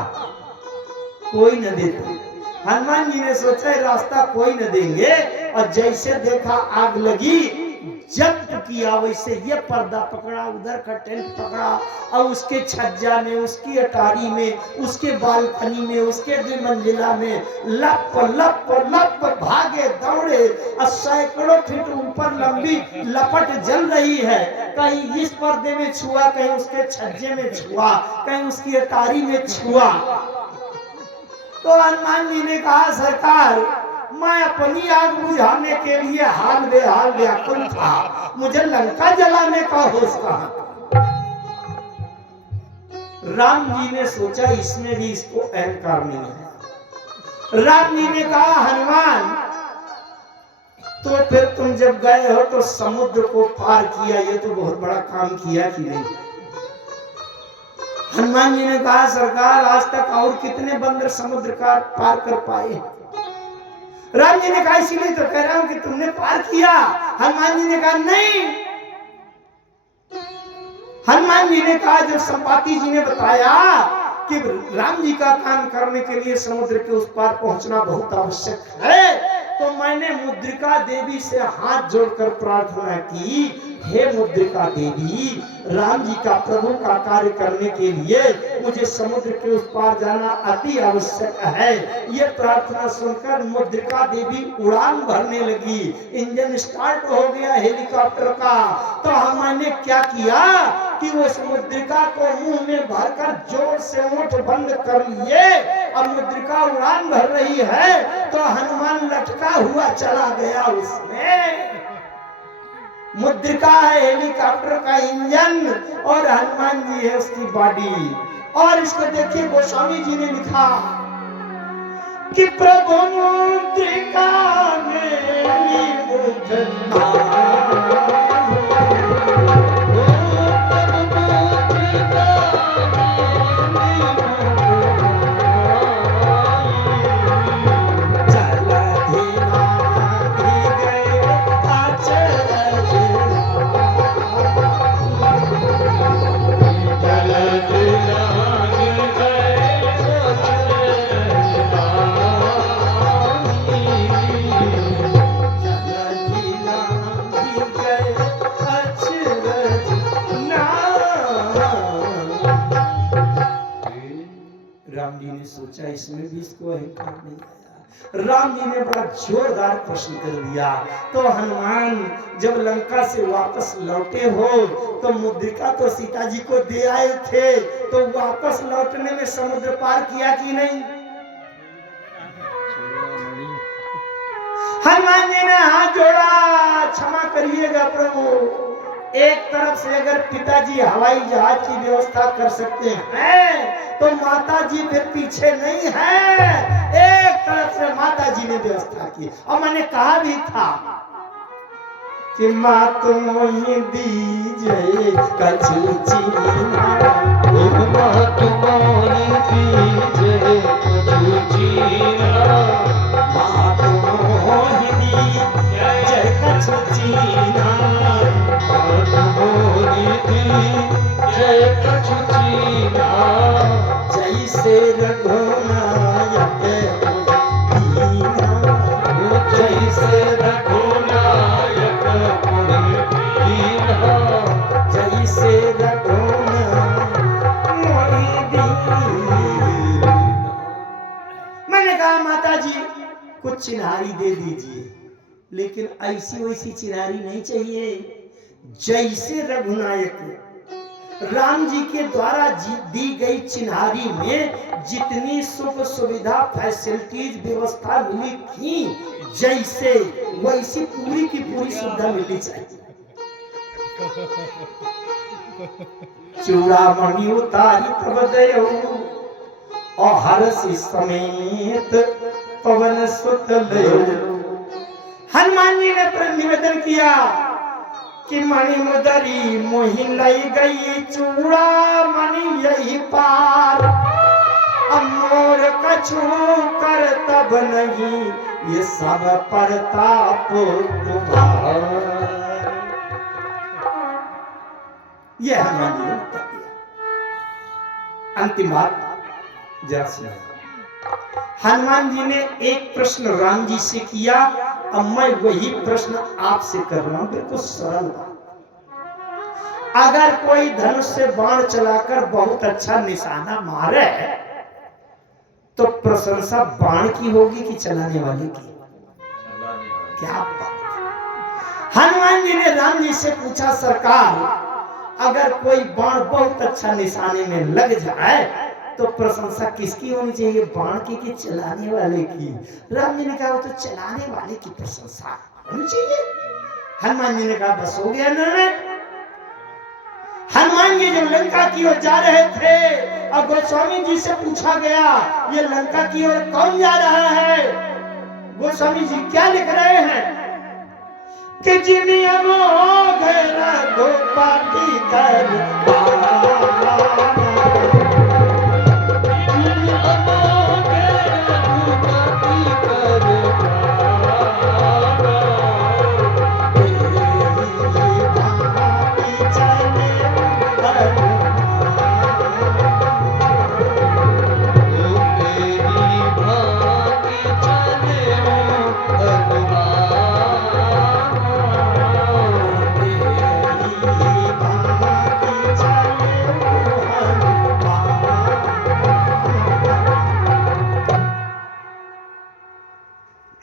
कोई न देता। हनुमान जी ने सोचा रास्ता कोई न देंगे, और जैसे देखा आग लगी, जब किया वैसे ये पर्दा पकड़ा, उधर का टेंट पकड़ा, और उसके छज्जा में, उसकी अटारी में, उसके बालकनी में, उसके 2 मंजिला में लप लप लप भागे दौड़े, और सैकड़ों फीट ऊपर लंबी लपट जल रही है। कहीं इस पर्दे में छुआ, कहीं उसके छज्जे में छुआ, कहीं उसकी अटारी में छुआ। तो हनुमान जी ने कहा सरकार, मैं अपनी आग बुझाने के लिए हाल बेहाल व्याकुल था, मुझे लंका जलाने का होश कहां? राम जी ने सोचा इसमें भी इसको अहंकार नहीं है। राम जी ने कहा हनुमान तो फिर तुम जब गए हो तो समुद्र को पार किया, ये तो बहुत बड़ा काम किया कि नहीं? हनुमान जी ने कहा सरकार आज तक और कितने बंदर समुद्र का पार कर पाए? राम जी ने कहा इसीलिए तो कह रहा हूं कि तुमने पार किया। हनुमान जी ने कहा नहीं। हनुमान जी ने कहा जब संपाति जी ने बताया कि राम जी का काम करने के लिए समुद्र के उस पार पहुंचना बहुत आवश्यक है, तो मैंने मुद्रिका देवी से हाथ जोड़कर प्रार्थना की, हे मुद्रिका देवी, राम जी का प्रभु का कार्य करने के लिए मुझे समुद्र के उस पार जाना अति आवश्यक है। ये प्रार्थना सुनकर मुद्रिका देवी उड़ान भरने लगी। इंजन स्टार्ट हो गया हेलीकॉप्टर का, तो हमने क्या किया कि वो मुद्रिका को मुंह में भरकर जोर से ओठ बंद कर लिए। अब मुद्रिका उड़ान भर रही है तो हनुमान लटका हुआ चला गया उसमें। मुद्रिका है हेलीकॉप्टर का इंजन और हनुमान जी है उसकी बॉडी। और इसको देखिए गोस्वामी जी ने लिखा कि प्रभु मुद्रिका मेरी मुद्रिका सोचा इसमें भी इसको अहंकार नहीं आया। राम जी ने बड़ा जोरदार प्रश्न कर दिया। तो हनुमान जब लंका से वापस लौटे हो तो मुद्रिका तो सीता जी को दे आए थे, तो वापस लौटने में समुद्र पार किया कि नहीं? हनुमान जी ने हाथ जोड़ा, क्षमा करिएगा प्रभु, एक तरफ से अगर पिताजी हवाई जहाज की व्यवस्था कर सकते हैं तो माता जी फिर पीछे नहीं है। एक तरफ से माता जी ने व्यवस्था की। और मैंने कहा भी था कि मात मोहि दीजे कछु चीना, मात मोहि दीजे कछु चीना, मात मोहि दीजे कछु चीना, जय कछु चीना, जैसे रघुनायक दीना, जैसे रघुनायक दीना, जैसे रघुनायक दीना। मैंने कहा माता जी कुछ चिन्हारी दे दीजिए, लेकिन ऐसी वैसी चिन्हारी नहीं चाहिए। जैसे रघुनायक राम जी के द्वारा दी गई चिन्हारी में जितनी सुख सुविधा फैसिलिटीज व्यवस्था मिली थी, जैसे वैसी पूरी की पूरी सुविधा मिलनी चाहिए। चूड़ामणि उतारी तब गयो और हर्षि समेत पवन सुत लयो। हनुमान जी ने निवेदन किया कि मणि मुदरी मोहि लई गई, चूड़ा मणि यही पार, अमोर कछु कर तब नहीं, ये सब प्रताप तुम्हारा। यह हनुमान जी ने उत्तर दिया। अंतिम बात जरा सुना। हनुमान जी ने एक प्रश्न राम जी से किया, अब मैं वही प्रश्न आपसे कर रहा हूं, बिल्कुल सरल बात। अगर कोई धनुष से बाण चलाकर बहुत अच्छा निशाना मारे तो प्रशंसा बाण की होगी कि चलाने वाले की? क्या बात। हनुमान जी ने राम जी से पूछा सरकार अगर कोई बाण बहुत अच्छा निशाने में लग जाए तो प्रशंसा किसकी होनी चाहिए, बाण की कि चलाने वाले की? राम जी ने कहा वो तो चलाने वाले की प्रशंसा होनी चाहिए। हनुमान जी ने कहा बस हो गया निर्णय। हनुमान जी जब लंका की ओर जा रहे थे और गोस्वामी जी से पूछा गया ये लंका की ओर कौन जा रहा है, गोस्वामी जी क्या लिख रहे हैं कि जिन्हीं अमोघ रघुपति दरबार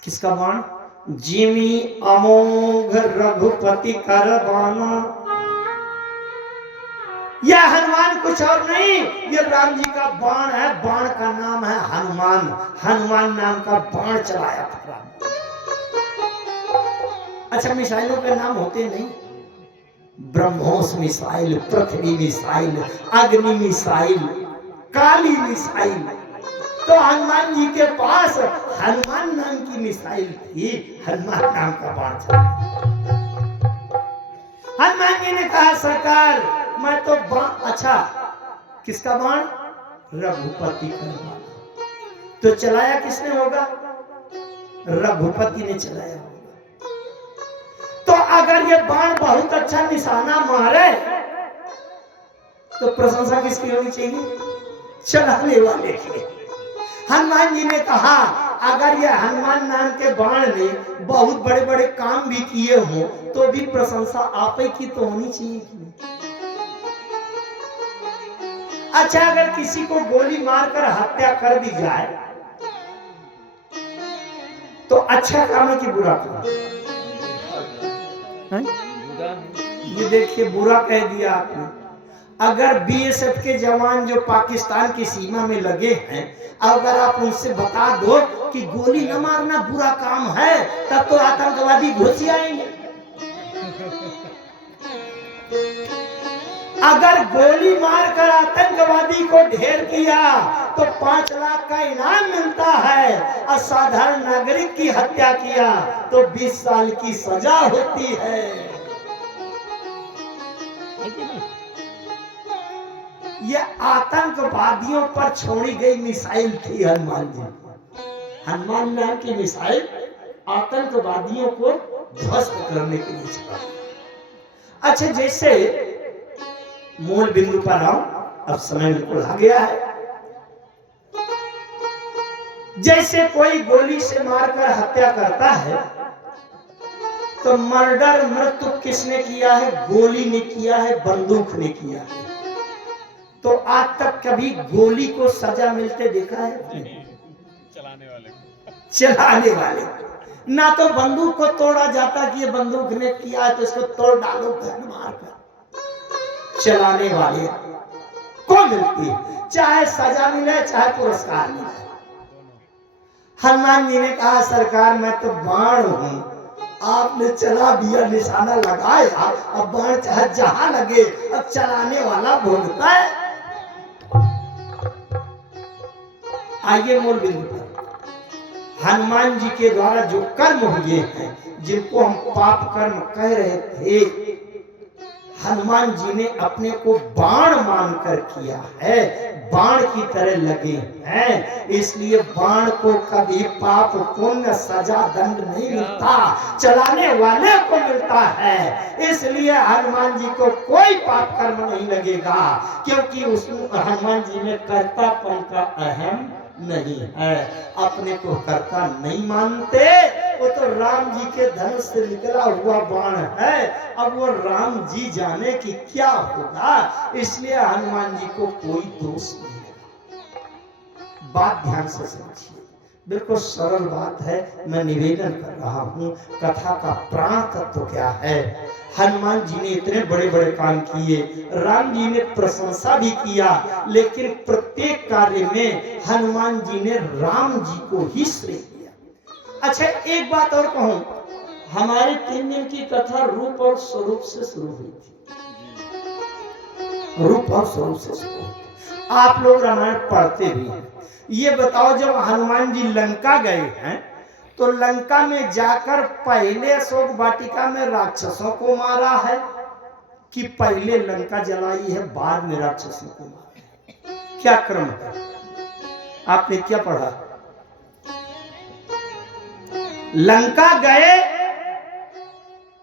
किसका बाण, जिमी अमोघ रघुपति कर बाना। यह हनुमान कुछ और नहीं, ये राम जी का बाण है। बाण का नाम है हनुमान। हनुमान नाम का बाण चलाया था राम। अच्छा, मिसाइलों के नाम होते नहीं, ब्रह्मोस मिसाइल, पृथ्वी मिसाइल, अग्नि मिसाइल, काली मिसाइल। तो हनुमान जी के पास हनुमान नाम की मिसाइल थी, हनुमान नाम का बाण चला। हनुमान जी ने कहा सरकार मैं तो बाण, अच्छा किसका बाण, रघुपति का बाण। तो चलाया किसने होगा, रघुपति ने चलाया होगा। तो अगर ये बाण बहुत अच्छा निशाना मारे तो प्रशंसा किसकी होनी चाहिए, चलाने वाले की। हनुमान जी ने कहा अगर यह हनुमान नाम के बाण ने बहुत बड़े बड़े काम भी किए हो तो भी प्रशंसा आप ही की तो होनी चाहिए कि नहीं। अच्छा, अगर किसी को गोली मारकर हत्या कर दी जाए तो अच्छा काम है कि बुरा काम है? ये देखिए, बुरा कह दिया आपने। अगर बीएसएफ के जवान जो पाकिस्तान की सीमा में लगे हैं, अगर आप उनसे बता दो कि गोली न मारना बुरा काम है, तब तो आतंकवादी घुस आएंगे। अगर गोली मारकर आतंकवादी को ढेर किया तो 5 लाख का इनाम मिलता है, और साधारण नागरिक की हत्या किया तो 20 साल की सजा होती है। यह आतंकवादियों पर छोड़ी गई मिसाइल थी हनुमान जी। हनुमान नाम की मिसाइल आतंकवादियों को ध्वस्त करने के लिए चला। अच्छा, जैसे मूल बिंदु पर आओ, अब समय बिल्कुल आ गया है। जैसे कोई गोली से मारकर हत्या करता है तो मर्डर, मृत्यु किसने किया है, गोली ने किया है, बंदूक ने किया है। तो आज तक कभी गोली को सजा मिलते देखा है? चलाने वाले ना तो बंदूक को तोड़ा जाता कि ये बंदूक ने किया है तो इसको तोड़ डालो घर मारकर। चलाने वाले को मिलती है, चाहे सजा मिले चाहे पुरस्कार मिले। हनुमान जी ने कहा सरकार मैं तो बाण हूं, आपने चला दिया, निशाना लगाया, अब बाण चाहे जहां लगे, अब चलाने वाला भोगता है। आइए मूल बिंदु पर। हनुमान जी के द्वारा जो कर्म हुए हैं, जिनको हम पाप कर्म कह रहे थे, हनुमान जी ने अपने को बाण मानकर किया है, बाण की तरह लगे हैं। इसलिए बाण को कभी पाप पुण्य सजा दंड नहीं मिलता, चलाने वाले को मिलता है। इसलिए हनुमान जी को कोई पाप कर्म नहीं लगेगा, क्योंकि उसमें हनुमान जी में कर्तापन का अहम नहीं है। अपने को कर्ता नहीं मानते, वो तो राम जी के धनुष से निकला हुआ बाण है। अब वो राम जी जाने कि क्या होगा, इसलिए हनुमान जी को कोई दोष नहीं है। बात ध्यान से समझिए, बिल्कुल सरल बात है, मैं निवेदन कर रहा हूँ। कथा का प्राण तत्व क्या है? हनुमान जी ने इतने बड़े बड़े काम किए, राम जी ने प्रशंसा भी किया, लेकिन प्रत्येक कार्य में हनुमान जी ने राम जी को ही श्रेय दिया। अच्छा, एक बात और कहूं, हमारे 3 दिन की कथा रूप और स्वरूप से शुरू हुई थी। रूप और स्वरूप से सुख। आप लोग रामायण पढ़ते भी हैं। ये बताओ, जब हनुमान जी लंका गए हैं तो लंका में जाकर पहले अशोक वाटिका में राक्षसों को मारा है कि पहले लंका जलाई है बाद में राक्षसों को मारा है? क्या क्रम है? आपने क्या पढ़ा? लंका गए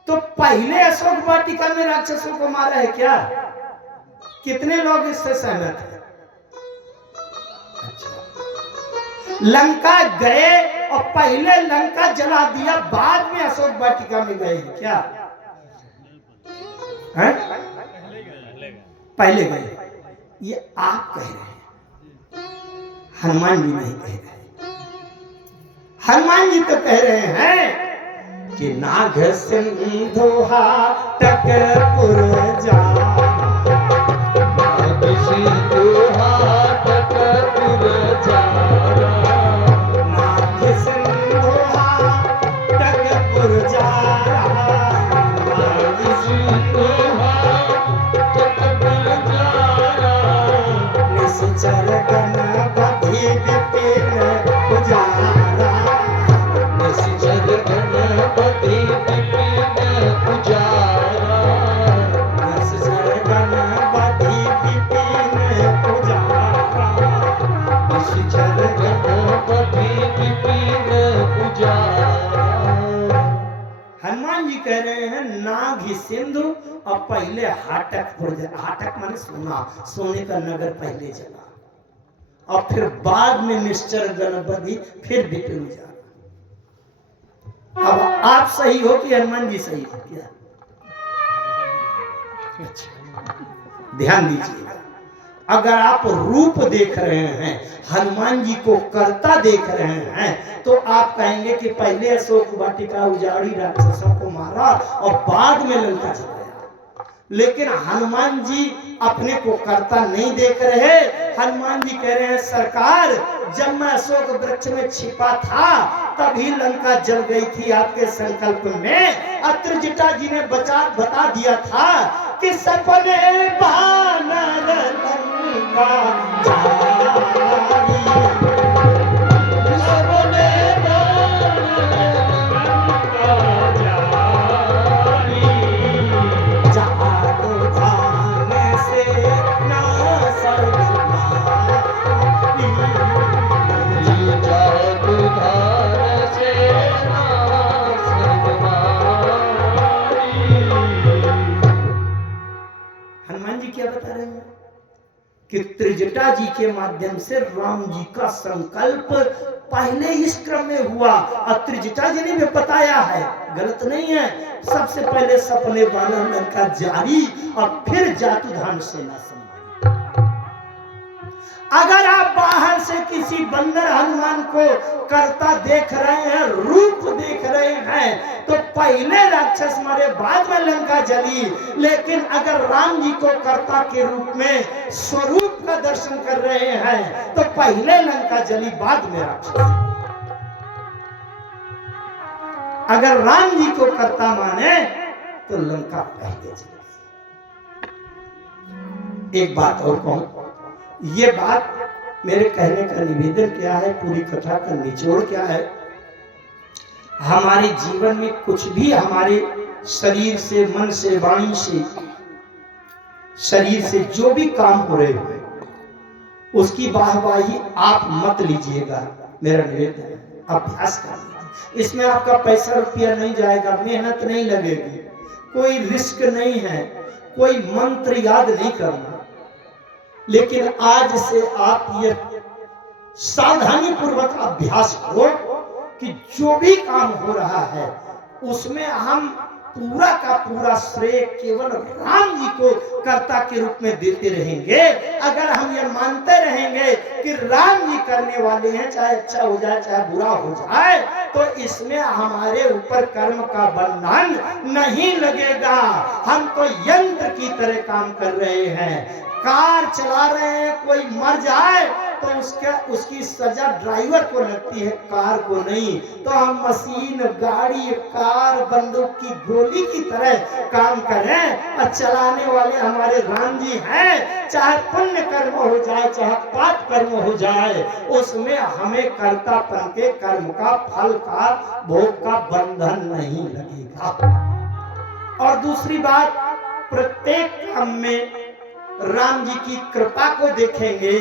तो पहले अशोक वाटिका में राक्षसों को मारा है क्या? कितने लोग इससे सहमत हैं? अच्छा, लंका गए और पहले लंका जला दिया बाद में अशोक वाटिका में गए हैं क्या? है? पहले गए। ये आप कह रहे हैं, हनुमान जी नहीं कह रहे। हनुमान जी तो कह रहे हैं कि नाग सिंधु हाटकपुर जा, नाग सिंधु हाटकपुर जा, नाग सिंधु हाटकपुर जा, नाग सिंधु हाटकपुर जा, निश्चर गणपति विपिन पुजारा, निश्चर गणपति विपिन पुजारा, निश्चर गणपति विपिन पुजारा, निश्चर गणपति विपिन पुजारा। हनुमान जी कह रहे हैं नाग सिंधु और पहले हाटकपुर। हाटक माने सोना, सोने का नगर पहले जला और फिर बाद में निश्चर गणपति फिर विपिन जा। अब आप सही हो कि हनुमान जी सही हो? क्या अच्छा, ध्यान दीजिएगा। अगर आप रूप देख रहे हैं, हनुमान जी को कर्ता देख रहे हैं, तो आप कहेंगे कि पहले अशोक वाटिका उजाड़ी, राक्षसों को मारा और बाद में लंका जलाया। लेकिन हनुमान जी अपने को कर्ता नहीं देख रहे। हनुमान जी कह रहे हैं सरकार, जब मैं अशोक वृक्ष में छिपा था तभी लंका जल गई थी आपके संकल्प में। अत्रिजटा जी ने बता दिया था कि सपने बानर लंका जारी, सपने बानर लंका जारी, जादू धान से ना सर्वनारी, जादू धान से ना सर्वनारी। हनुमान जी क्या बता रहे हैं कि त्रिजटा जी के माध्यम से राम जी का संकल्प पहले इस क्रम में हुआ और त्रिजटा जी ने भी बताया है, गलत नहीं है। सबसे पहले सपने बानर लंका जारी और फिर जातुधान सेना संभाली। अगर आप बाहर से किसी बंदर हनुमान को कर्ता देख रहे हैं, रूप देख रहे हैं, तो पहले राक्षस मारे बाद में लंका जली। लेकिन अगर राम जी को कर्ता के रूप में स्वरूप का दर्शन कर रहे हैं तो पहले लंका जली बाद में राक्षस। अगर राम जी को कर्ता माने तो लंका पहले जली। एक बात और कहूं, ये बात मेरे कहने का निवेदन क्या है, पूरी कथा का निचोड़ क्या है। हमारे जीवन में कुछ भी हमारे शरीर से, मन से, वाणी से, शरीर से जो भी काम हो रहे हो, उसकी वाहवाही आप मत लीजिएगा। मेरा निवेदन है, अभ्यास कर लीजिए। इसमें आपका पैसा रुपया नहीं जाएगा, मेहनत नहीं लगेगी, कोई रिस्क नहीं है, कोई मंत्र याद नहीं करना। लेकिन आज से आप ये सावधानी पूर्वक अभ्यास करो कि जो भी काम हो रहा है उसमें हम पूरा का पूरा श्रेय केवल राम जी को कर्ता के रूप में देते रहेंगे। अगर हम ये मानते रहेंगे कि राम जी करने वाले हैं, चाहे अच्छा हो जाए चाहे बुरा हो जाए, तो इसमें हमारे ऊपर कर्म का बंधन नहीं लगेगा। हम तो यंत्र की तरह काम कर रहे हैं, कार चला रहे हैं, कोई मर जाए तो उसकी सजा ड्राइवर को लगती है, कार को नहीं। तो हम मशीन, गाड़ी, कार, बंदूक की गोली की तरह काम करें और चलाने वाले हमारे राम जी हैं। चाहे पुण्य कर्म हो जाए, चाहे पाप कर्म हो जाए, उसमें हमें कर्तापन के कर्म का, फल का, भोग का बंधन नहीं लगेगा। और दूसरी बात, प्रत्येक काम में राम जी की कृपा को देखेंगे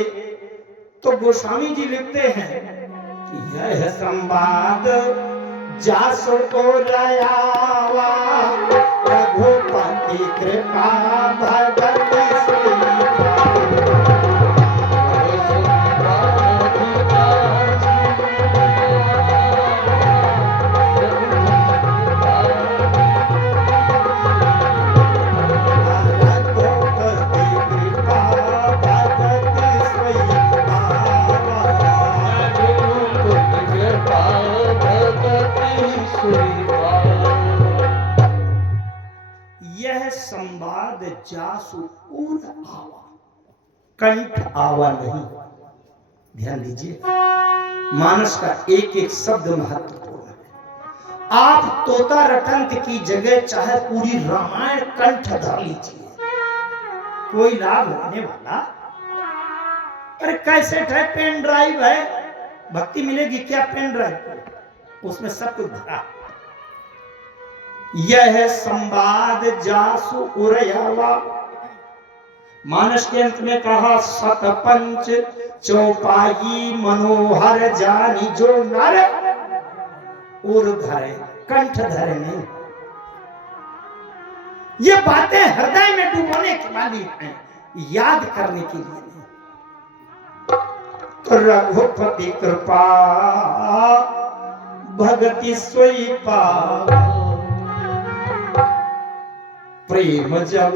तो गोस्वामी जी लिखते हैं कि यह संवाद जासु को रयावा, रघुपति कृपा भगति सुई। यह संवाद जासु उर आवा, कंठ आवा नहीं। ध्यान दीजिए, मानस का एक एक शब्द महत्वपूर्ण है। आप तोता रटंत की जगह चाहे पूरी रामायण कंठ धर लीजिए, कोई लाभ होने वाला? अरे कैसेट है, पेन ड्राइव है, भक्ति मिलेगी क्या पेन ड्राइव? उसमें सब कुछ भरा। यह संवाद जासु उरयावा, मानस के अंत में कहा सतपंच चौपाई मनोहर जानी, जो नर उर धरे, कंठ धरे नहीं। ये बातें हृदय में डुबोने की वाली हैं, याद करने के लिए नहीं। तो रघुपति कृपा भगति सोई पावा, प्रेम जब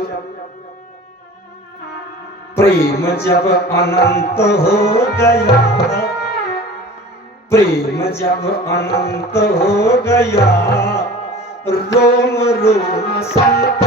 अनंत हो गया, प्रेम जब अनंत हो गया, रोम रोम संत